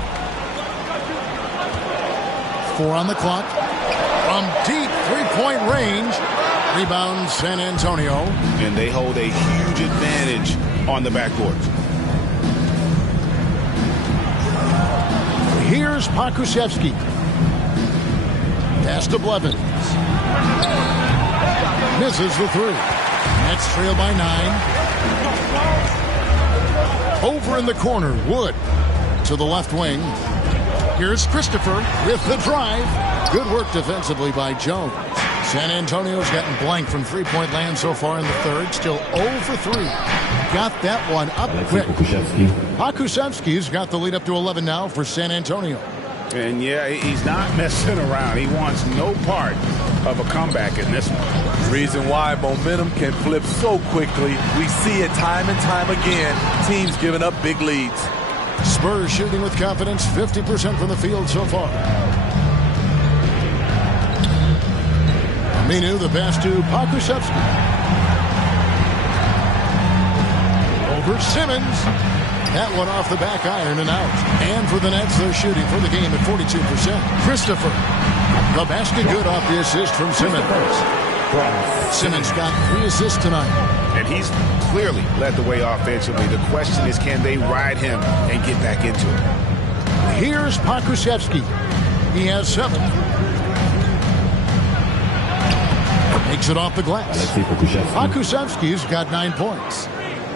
4 on the clock. From deep 3-point range. Rebound San Antonio. And they hold a huge advantage on the backcourt. Here's Pakusevsky. Pass to Blevins. Misses the 3. Nets trail by 9. Over in the corner, Wood to the left wing. Here's Christopher with the drive. Good work defensively by Jones. San Antonio's gotten blank from 3-point land so far in the 3rd. Still 0 for 3. Got that one up quick. Pakusevsky's got the lead up to 11 now for San Antonio. And yeah, he's not messing around. He wants no part of a comeback in this one. Reason why momentum can flip so quickly. We see it time and time again. Teams giving up big leads. Spurs shooting with confidence, 50% from the field so far. Aminu, the pass to Pakusevsky. Over Simmons. That one off the back iron and out. And for the Nets, they're shooting for the game at 42%. Christopher. The basket good off the assist from Simmons. Simmons got 3 assists tonight. And he's clearly led the way offensively. The question is, can they ride him and get back into it? Here's Pakusevsky. He has 7. Takes it off the glass. Pakusevsky's got 9 points.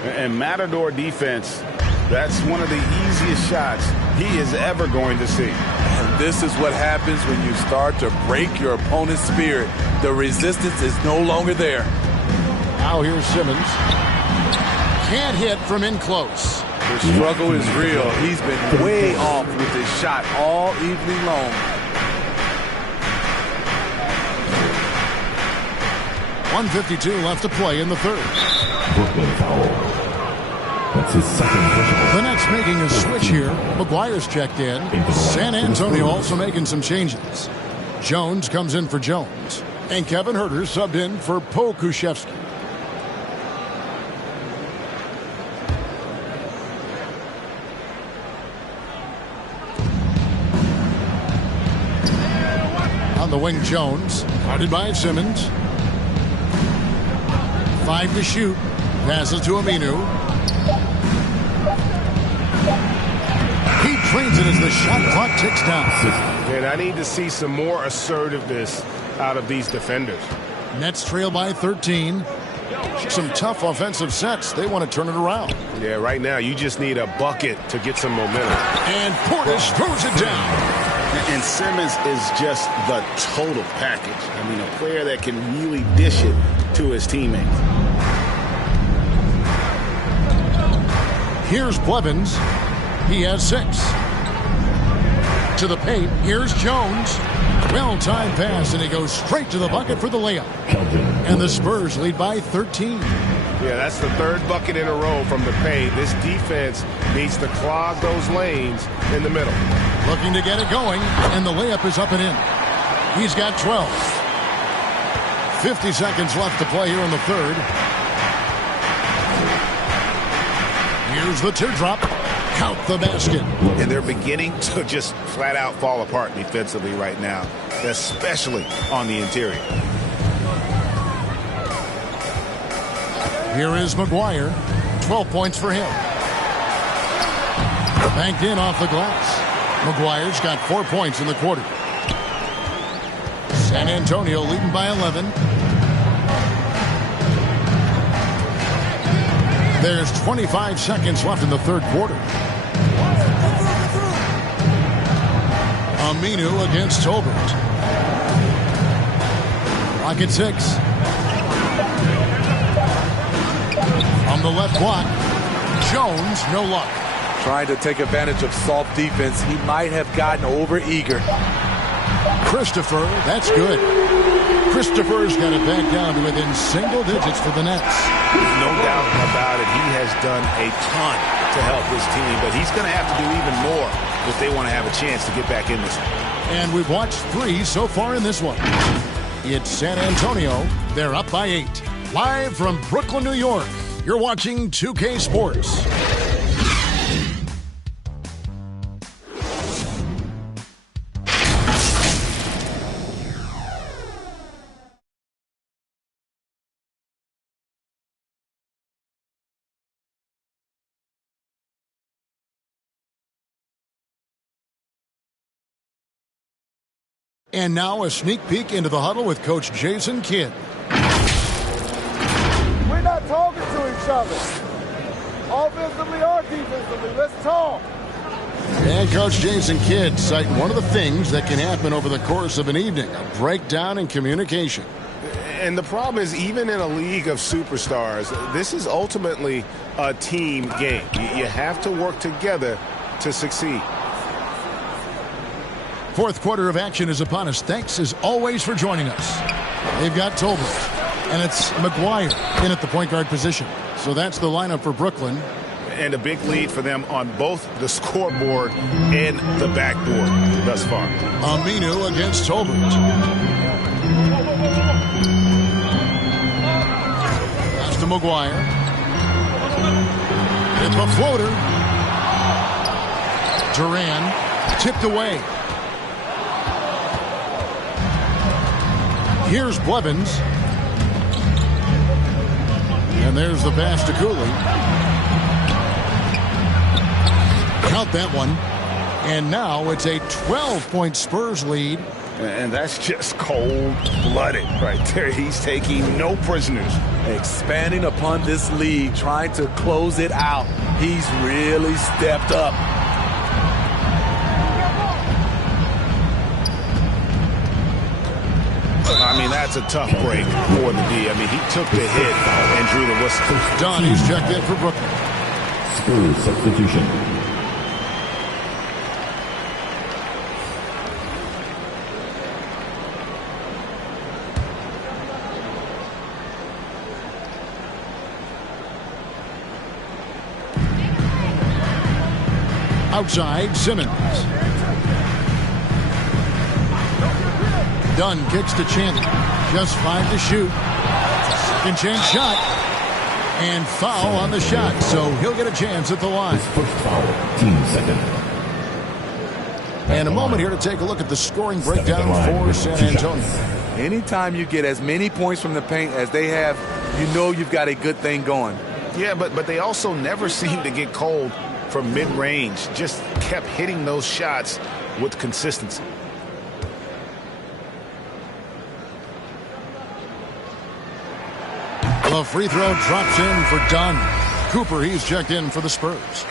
And Matador defense, that's one of the easiest shots he is ever going to see. And this is what happens when you start to break your opponent's spirit. The resistance is no longer there. Now here's Simmons. Can't hit from in close. The struggle is real. He's been way off with his shot all evening long. .152 left to play in the third. Brooklyn foul. That's his second personal. The Nets making a switch here. McGuire's checked in. San Antonio also making some changes. Jones comes in for Jones. And Kevin Huerter subbed in for Pokuševski. On the wing, Jones. Guarded by Simmons. 5 to shoot. Passes to Aminu. He trains it as the shot clock ticks down. And I need to see some more assertiveness out of these defenders. Nets trail by 13. Some tough offensive sets. They want to turn it around. Yeah, right now you just need a bucket to get some momentum. And Portis throws it down. And Simmons is just the total package. I mean, a player that can really dish it to his teammates. Here's Blevins. He has 6. To the paint. Here's Jones. Well-timed pass, and he goes straight to the bucket for the layup. And the Spurs lead by 13. Yeah, that's the third bucket in a row from the paint. This defense needs to clog those lanes in the middle. Looking to get it going, and the layup is up and in. He's got 12. 50 seconds left to play here in the third. Here's the teardrop. Count the basket. And they're beginning to just flat out fall apart defensively right now, especially on the interior. Here is McGuire. 12 points for him. Banked in off the glass. McGuire's got 4 points in the quarter. San Antonio leading by 11. There's 25 seconds left in the third quarter. Aminu against Tolbert. Rocket 6. On the left block, Jones, no luck. Trying to take advantage of soft defense. He might have gotten over-eager. Christopher, that's good. Christopher's got it back down to within single digits for the Nets. No doubt about it. He has done a ton to help this team, but he's going to have to do even more if they want to have a chance to get back in this one. And we've watched 3 so far in this one. It's San Antonio. They're up by 8. Live from Brooklyn, New York. You're watching 2K Sports. And now a sneak peek into the huddle with Coach Jason Kidd. We're not talking to each other. Offensively or defensively, let's talk. And Coach Jason Kidd citing one of the things that can happen over the course of an evening, a breakdown in communication. And the problem is, even in a league of superstars, this is ultimately a team game. You have to work together to succeed. Fourth quarter of action is upon us. Thanks, as always, for joining us. They've got Tolbert, and it's McGuire in at the point guard position. So that's the lineup for Brooklyn. And a big lead for them on both the scoreboard and the backboard thus far. Aminu against Tolbert. Pass to McGuire. It's a floater. Duran tipped away. Here's Blevins. And there's the pass to COOLEY. Count that one. And now it's a 12-point Spurs lead. And that's just cold-blooded right there. He's taking no prisoners. Expanding upon this lead, trying to close it out. He's really stepped up. I mean, that's a tough break for the D. I mean, he took the hit and drew the whistle. Donnie's checked in for Brooklyn. Spurs substitution. Outside, Simmons. Dunn kicks to Chandler. Just 5 to shoot. Second chance shot. And foul on the shot, so he'll get a chance at the line. His first foul, team second. And a moment here to take a look at the scoring breakdown for San Antonio. Anytime you get as many points from the paint as they have, you know you've got a good thing going. Yeah, but they also never seem to get cold from mid-range. Just kept hitting those shots with consistency. The free throw drops in for Dunn. Cooper, he's checked in for the Spurs.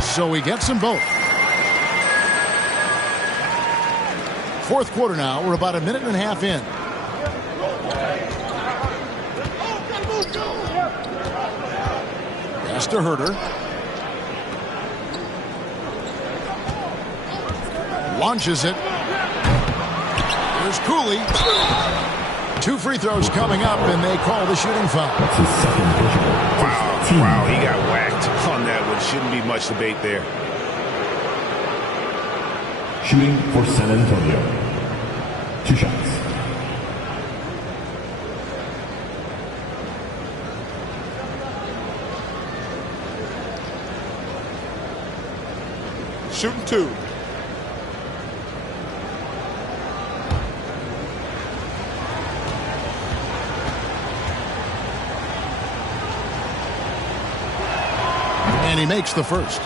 So he gets them both. Fourth quarter now. We're about a minute and a half in. Pass to Herter. Launches it. Here's Cooley. 2 free throws coming up, and they call the shooting foul. That's his second personal. Wow, he got whacked on that one. Shouldn't be much debate there. Shooting for San Antonio. 2 shots. Shooting 2. And he makes the first.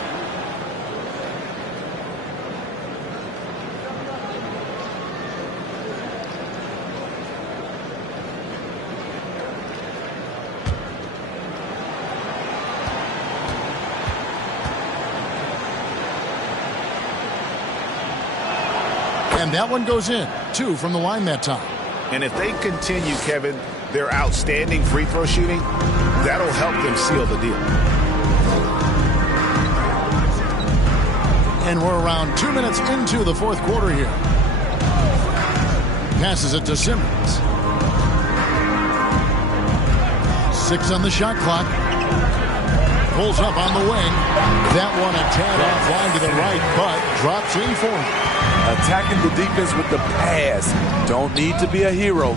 And that one goes in. 2 from the line that time. And if they continue, Kevin, their outstanding free throw shooting, that'll help them seal the deal. And we're around 2 minutes into the fourth quarter here. Passes it to Simmons. 6 on the shot clock. Pulls up on the wing. That one a tad offline to the right, but drops in for him. Attacking the defense with the pass. Don't need to be a hero.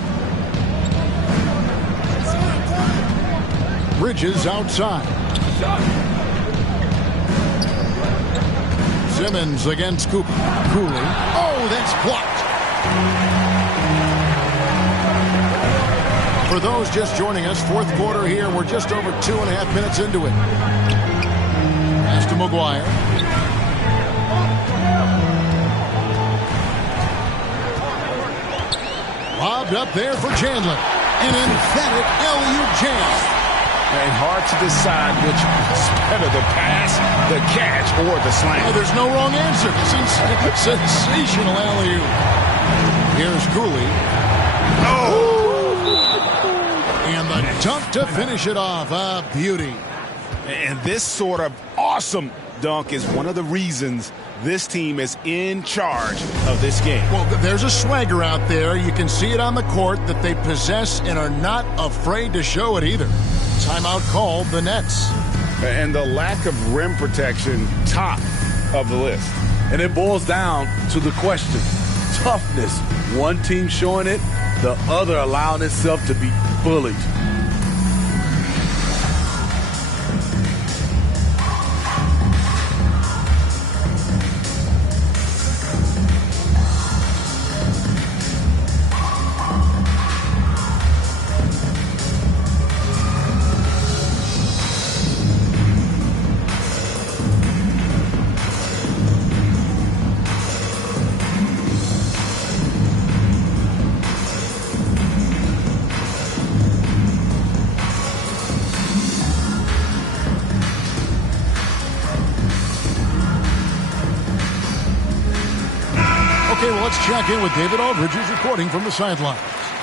Bridges outside. Simmons against Cooper. Cooley. Oh, that's blocked. For those just joining us, fourth quarter here. We're just over 2.5 minutes into it. Pass to McGuire. Lobbed up there for Chandler. An emphatic alley-oop jam. And hard to decide which is better, the pass, the catch, or the slam. Oh, there's no wrong answer. Sensational alley-oop. Here's Cooley. Oh! And the dunk to finish it off. A beauty. And this sort of awesome dunk is one of the reasons this team is in charge of this game. Well, there's a swagger out there. You can see it on the court that they possess and are not afraid to show it either. Timeout called the Nets. And the lack of rim protection, top of the list. And it boils down to the question. Toughness. One team showing it, the other allowing itself to be bullied. let's check in with David Aldridge, who's reporting from the sideline.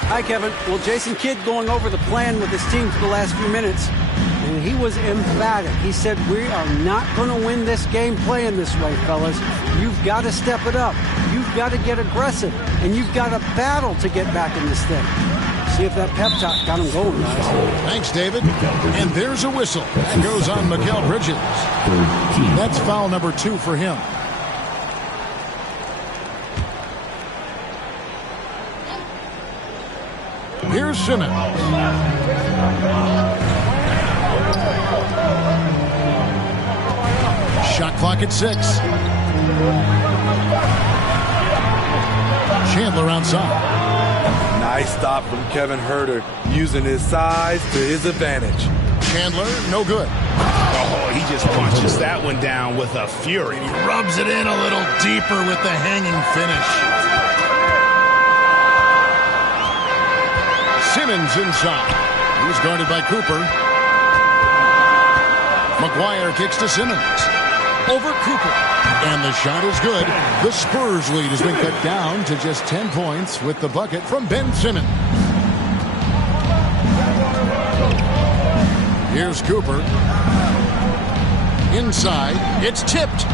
Hi, Kevin. Well, Jason Kidd going over the plan with his team for the last few minutes, and he was emphatic. He said, we are not going to win this game playing this way, fellas. You've got to step it up. You've got to get aggressive, and you've got to battle to get back in this thing. See if that pep talk got him going, guys. Thanks, David. And there's a whistle. That goes on Mikal Bridges. That's foul number 2 for him. Here's Simmons. Shot clock at 6. Chandler outside. Nice stop from Kevin Huerter, using his size to his advantage. Chandler, no good. Oh, he just punches that one down with a fury. He rubs it in a little deeper with the hanging finish. Simmons inside. He's guarded by Cooper. McGuire kicks to Simmons. Over Cooper. And the shot is good. The Spurs lead has been cut down to just 10 points with the bucket from Ben Simmons. Here's Cooper. Inside. It's tipped.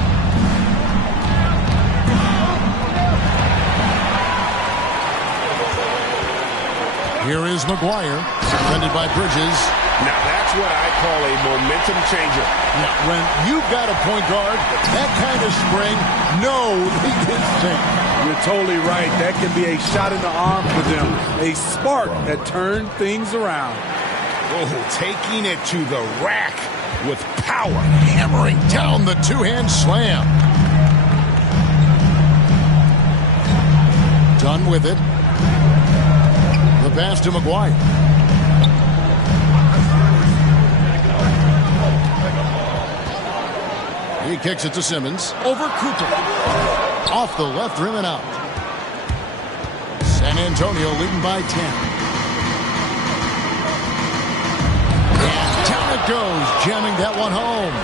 Here is McGuire. Defended by Bridges. Now that's what I call a momentum changer. Now, when you've got a point guard, that kind of spring, no, he can sink. You're totally right. That can be a shot in the arm for them. A spark that turned things around. Oh, taking it to the rack with power. Hammering down the two-hand slam. Done with it. The pass to McGuire. He kicks it to Simmons. Over Cooper. Off the left rim and out. San Antonio leading by 10. And down it goes, jamming that one home.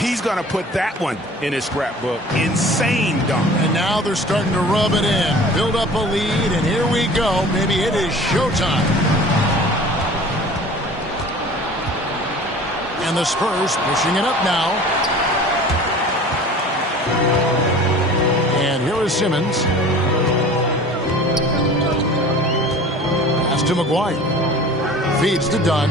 He's going to put that one in his scrapbook. Insane dunk. And now they're starting to rub it in. Build up a lead, and here we go. Maybe it is showtime. And the Spurs pushing it up now. And here is Simmons. Pass to McGuire. Feeds to Dunn.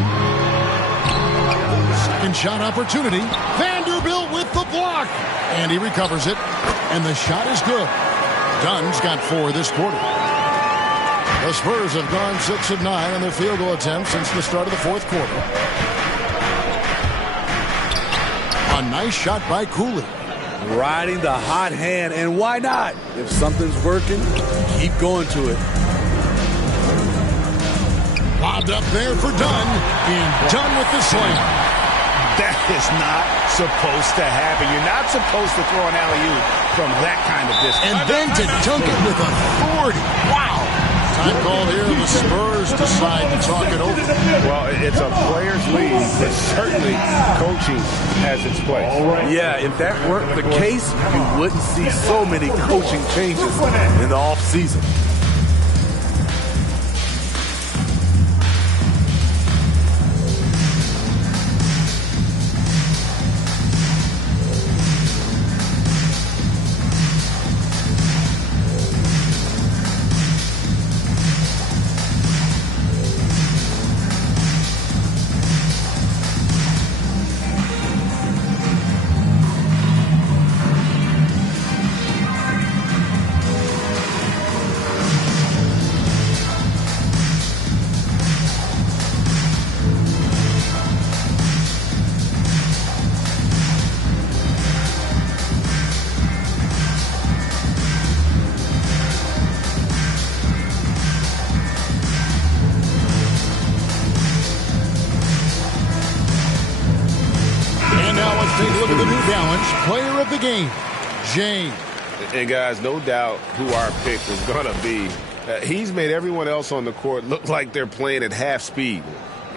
Second shot opportunity. Vanderbilt with the block. And he recovers it. And the shot is good. Dunn's got 4 this quarter. The Spurs have gone 6 of 9 on their field goal attempts since the start of the fourth quarter. A nice shot by COOLEY. Riding the hot hand, and why not? If something's working, keep going to it. Lobbed up there for Dunn, and Dunn with the slam. That is not supposed to happen. You're not supposed to throw an alley-oop from that kind of distance. And then to dunk it with authority. Wow. Time called here. The Spurs decide to talk it over. Well, it's a players' league, but certainly coaching has its place. Yeah, if that weren't the case, you wouldn't see so many coaching changes in the offseason. Take a look at the New Balance player of the game, James. And guys, no doubt who our pick was going to be. He's made everyone else on the court look like they're playing at half speed.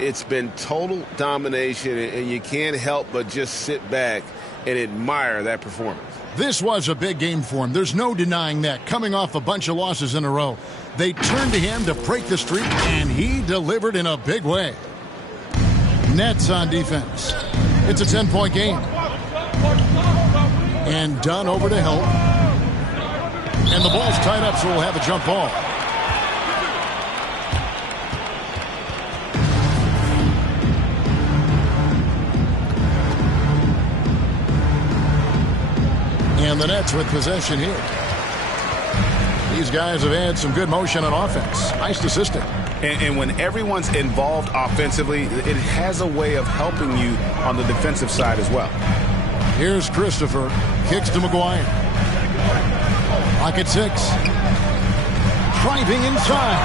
It's been total domination, and you can't help but just sit back and admire that performance. This was a big game for him. There's no denying that. Coming off a bunch of losses in a row, they turned to him to break the streak, and he delivered in a big way. Nets on defense. It's a 10-point game. And Dunn over to help. And the ball's tied up, so we'll have a jump ball. And the Nets with possession here. These guys have had some good motion on offense. Nice assistant. And when everyone's involved offensively, it has a way of helping you on the defensive side as well. Here's Christopher. Kicks to McGuire. Clock at 6. Driving inside.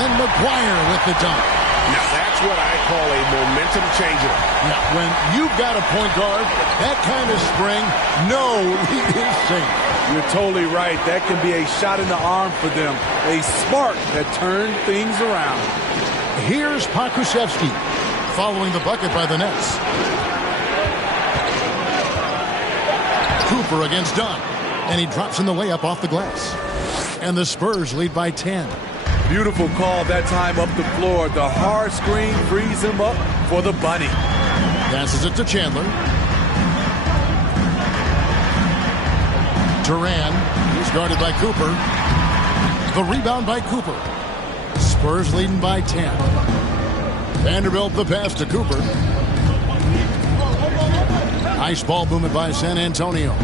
And McGuire with the dunk. Now that's what I call a momentum changer. Now, when you've got a point guard, that kind of spring, no lead is safe. You're totally right. That can be a shot in the arm for them. A spark that turned things around. Here's Pokusevski following the bucket by the Nets. Cooper against Dunn. And he drops in the layup off the glass. And the Spurs lead by 10. Beautiful call that time up the floor. The hard screen frees him up for the bunny. Passes it to Chandler. Duran. He's guarded by Cooper. The rebound by Cooper. Spurs leading by 10. Vanderbilt the pass to Cooper. Nice ball movement by San Antonio.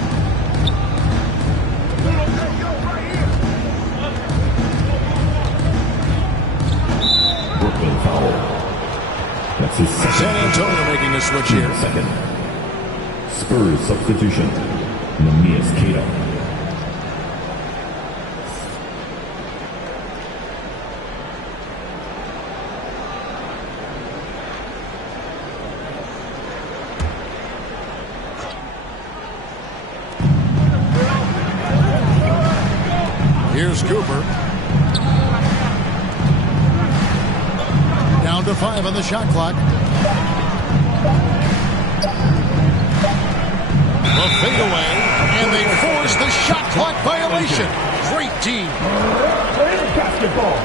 Brooklyn foul. That's his second. San Antonio making a switch here. Second. Spurs substitution. Namias Cato. Here's Cooper. Down to 5 on the shot clock. The fadeaway, and they force the shot clock violation. Great team. Basketball.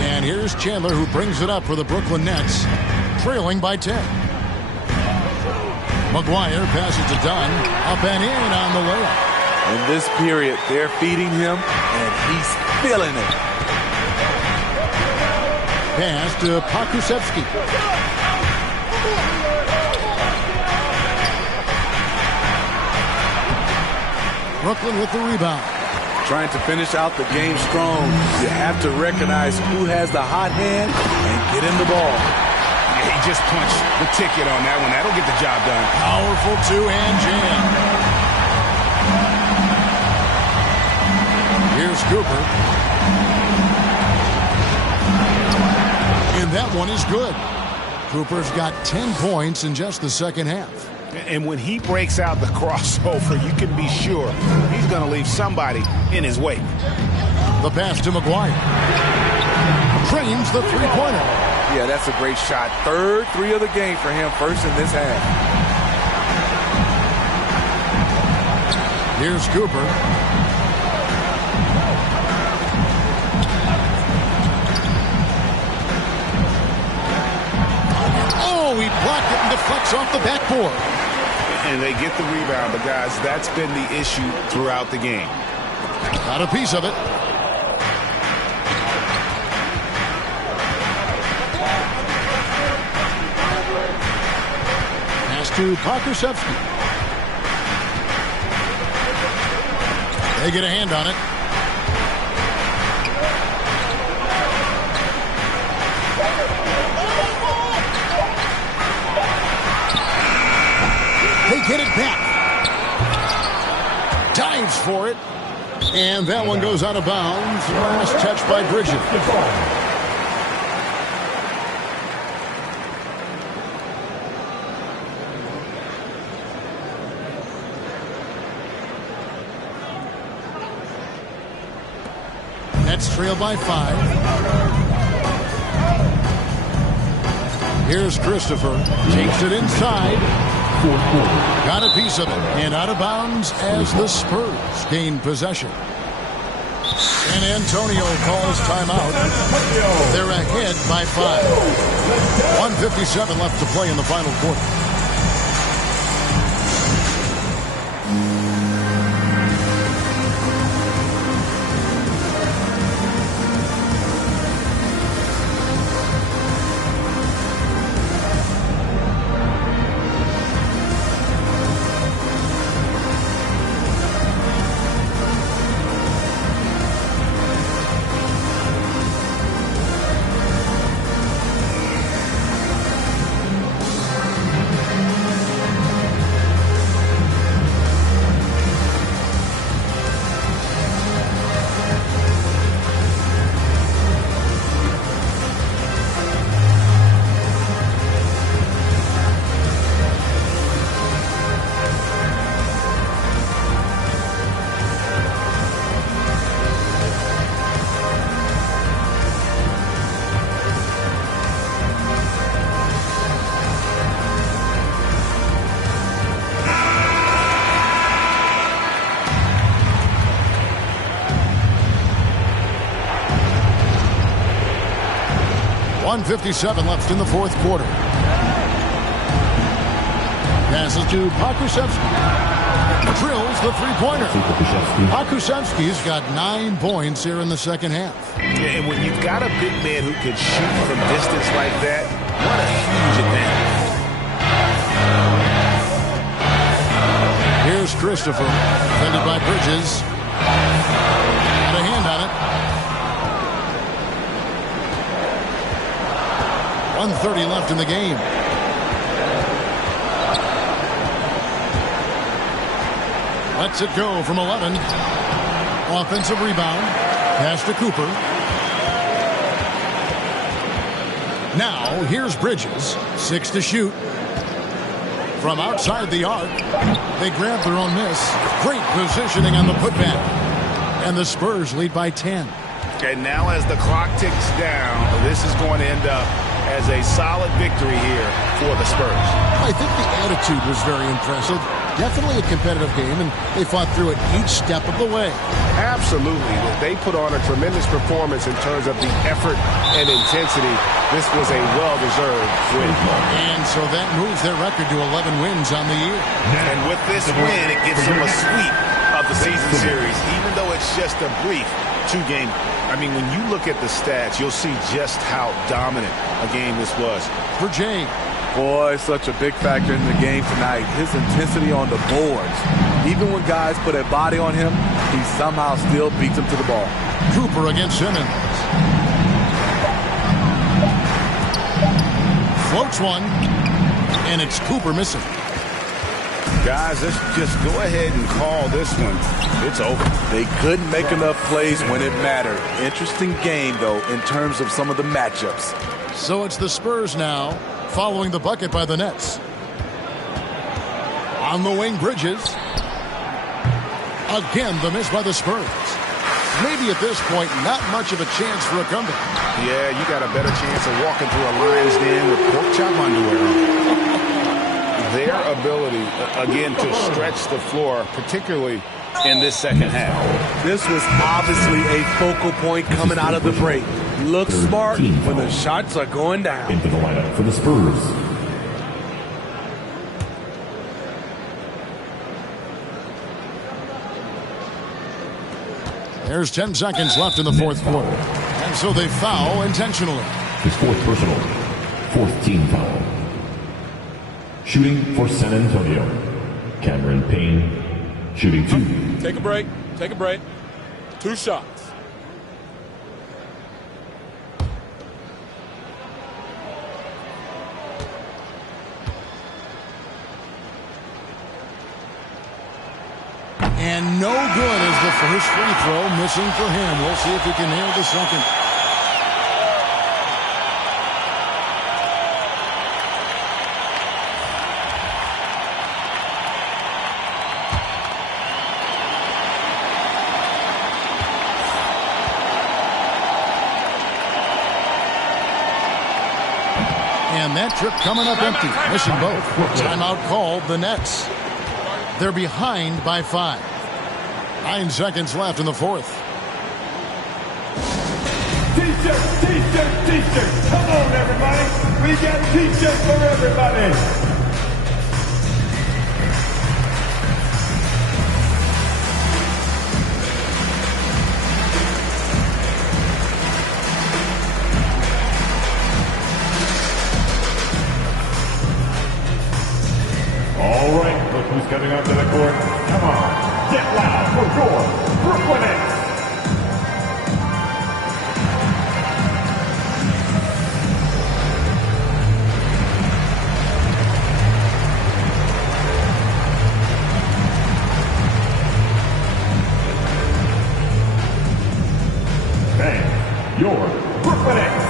And here's Chandler, who brings it up for the Brooklyn Nets, trailing by 10. McGuire passes to Dunn, up and in on the layup. In this period, they're feeding him, and he's feeling it. Pass to Pokusevski. Brooklyn with the rebound. Trying to finish out the game strong. You have to recognize who has the hot hand and get him the ball. He just punched the ticket on that one. That'll get the job done. Powerful two-hand jam. Here's Cooper. And that one is good. Cooper's got 10 points in just the second half. And when he breaks out the crossover, you can be sure he's going to leave somebody in his wake. The pass to McGuire. Frames the three-pointer. Yeah, that's a great shot. Third three of the game for him, first in this half. Here's Cooper. Oh, he blocked it and deflects off the backboard. And they get the rebound, but guys, that's been the issue throughout the game. Got a piece of it. To Pokusevski. They get a hand on it. They get it back. Dives for it. And that one goes out of bounds. Last touch by Bridges. Nets trail by 5. Here's Christopher. Takes it inside. Got a piece of it and out of bounds as the Spurs gain possession. San Antonio calls timeout. They're ahead by 5. 1:57 left to play in the final quarter. .57 left in the fourth quarter. Passes to Pokusevski. Drills the three-pointer. Pokusevski's got 9 points here in the second half. Yeah, and when you've got a big man who can shoot from distance like that, what a huge advantage. Here's Christopher, defended by Bridges. Got a hand on it. 1:30 left in the game. Lets it go from 11. Offensive rebound. Pass to Cooper. Now, here's Bridges. 6 to shoot. From outside the arc. They grab their own miss. Great positioning on the putback. And the Spurs lead by 10. And now as the clock ticks down, this is going to end up as a solid victory here for the Spurs. I think the attitude was very impressive. Definitely a competitive game, and they fought through it each step of the way. Absolutely. They put on a tremendous performance in terms of the effort and intensity. This was a well-deserved win. And so that moves their record to 11 wins on the year. And with this win, it gives them a sweep of the season series, even though it's just a brief 2-game. I mean, when you look at the stats, you'll see just how dominant a game this was. For Jay. Boy, such a big factor in the game tonight. His intensity on the boards. Even when guys put a body on him, he somehow still beats them to the ball. Cooper against Simmons. Floats one, and it's Cooper missing. Guys, let's just go ahead and call this one. It's over. They couldn't make enough plays when it mattered. Interesting game, though, in terms of some of the matchups. So it's the Spurs now, following the bucket by the Nets. On the wing, Bridges. Again, the miss by the Spurs. Maybe at this point, not much of a chance for a comeback. Yeah, you got a better chance of walking through a lion's den with pork chop underwear on. Their ability, again, to stretch the floor, particularly in this second half. This was obviously a focal point coming out of the break. Look smart when the shots are going down. Into the lineup for the Spurs. There's 10 seconds left in the fourth quarter. And so they foul intentionally. His fourth personal. Fourth team foul. Shooting for San Antonio. Cameron Payne. Shooting 2. Take a break. Take a break. 2 shots. And no good as the first free throw missing for him. We'll see if he can nail the second. And that trip coming up empty, missing both. Timeout called the Nets. They're behind by 5. 9 seconds left in the fourth. T-shirts, T-shirts, T-shirts. Come on, everybody. We got T-shirts for everybody. All right, look who's coming onto the court. Come on, get loud for your Brooklyn Nets. And your Brooklyn Nets.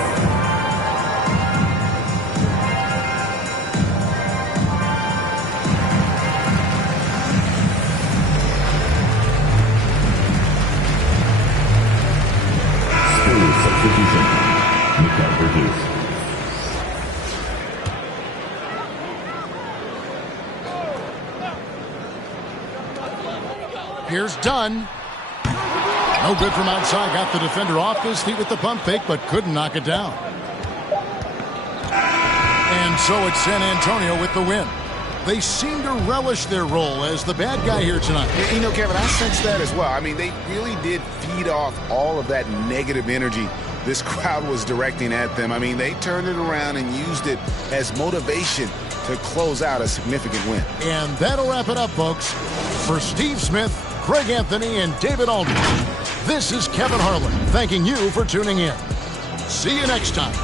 Substitution. Mika Bridges. Here's Dunn. No good from outside. Got the defender off his feet with the pump fake, but couldn't knock it down. And so it's San Antonio with the win. They seem to relish their role as the bad guy here tonight. You know, Kevin, I sense that as well. I mean, they really did feed off all of that negative energy this crowd was directing at them. I mean, they turned it around and used it as motivation to close out a significant win. And that'll wrap it up, folks. For Steve Smith, Craig Anthony, and David Aldridge, this is Kevin Harlan thanking you for tuning in. See you next time.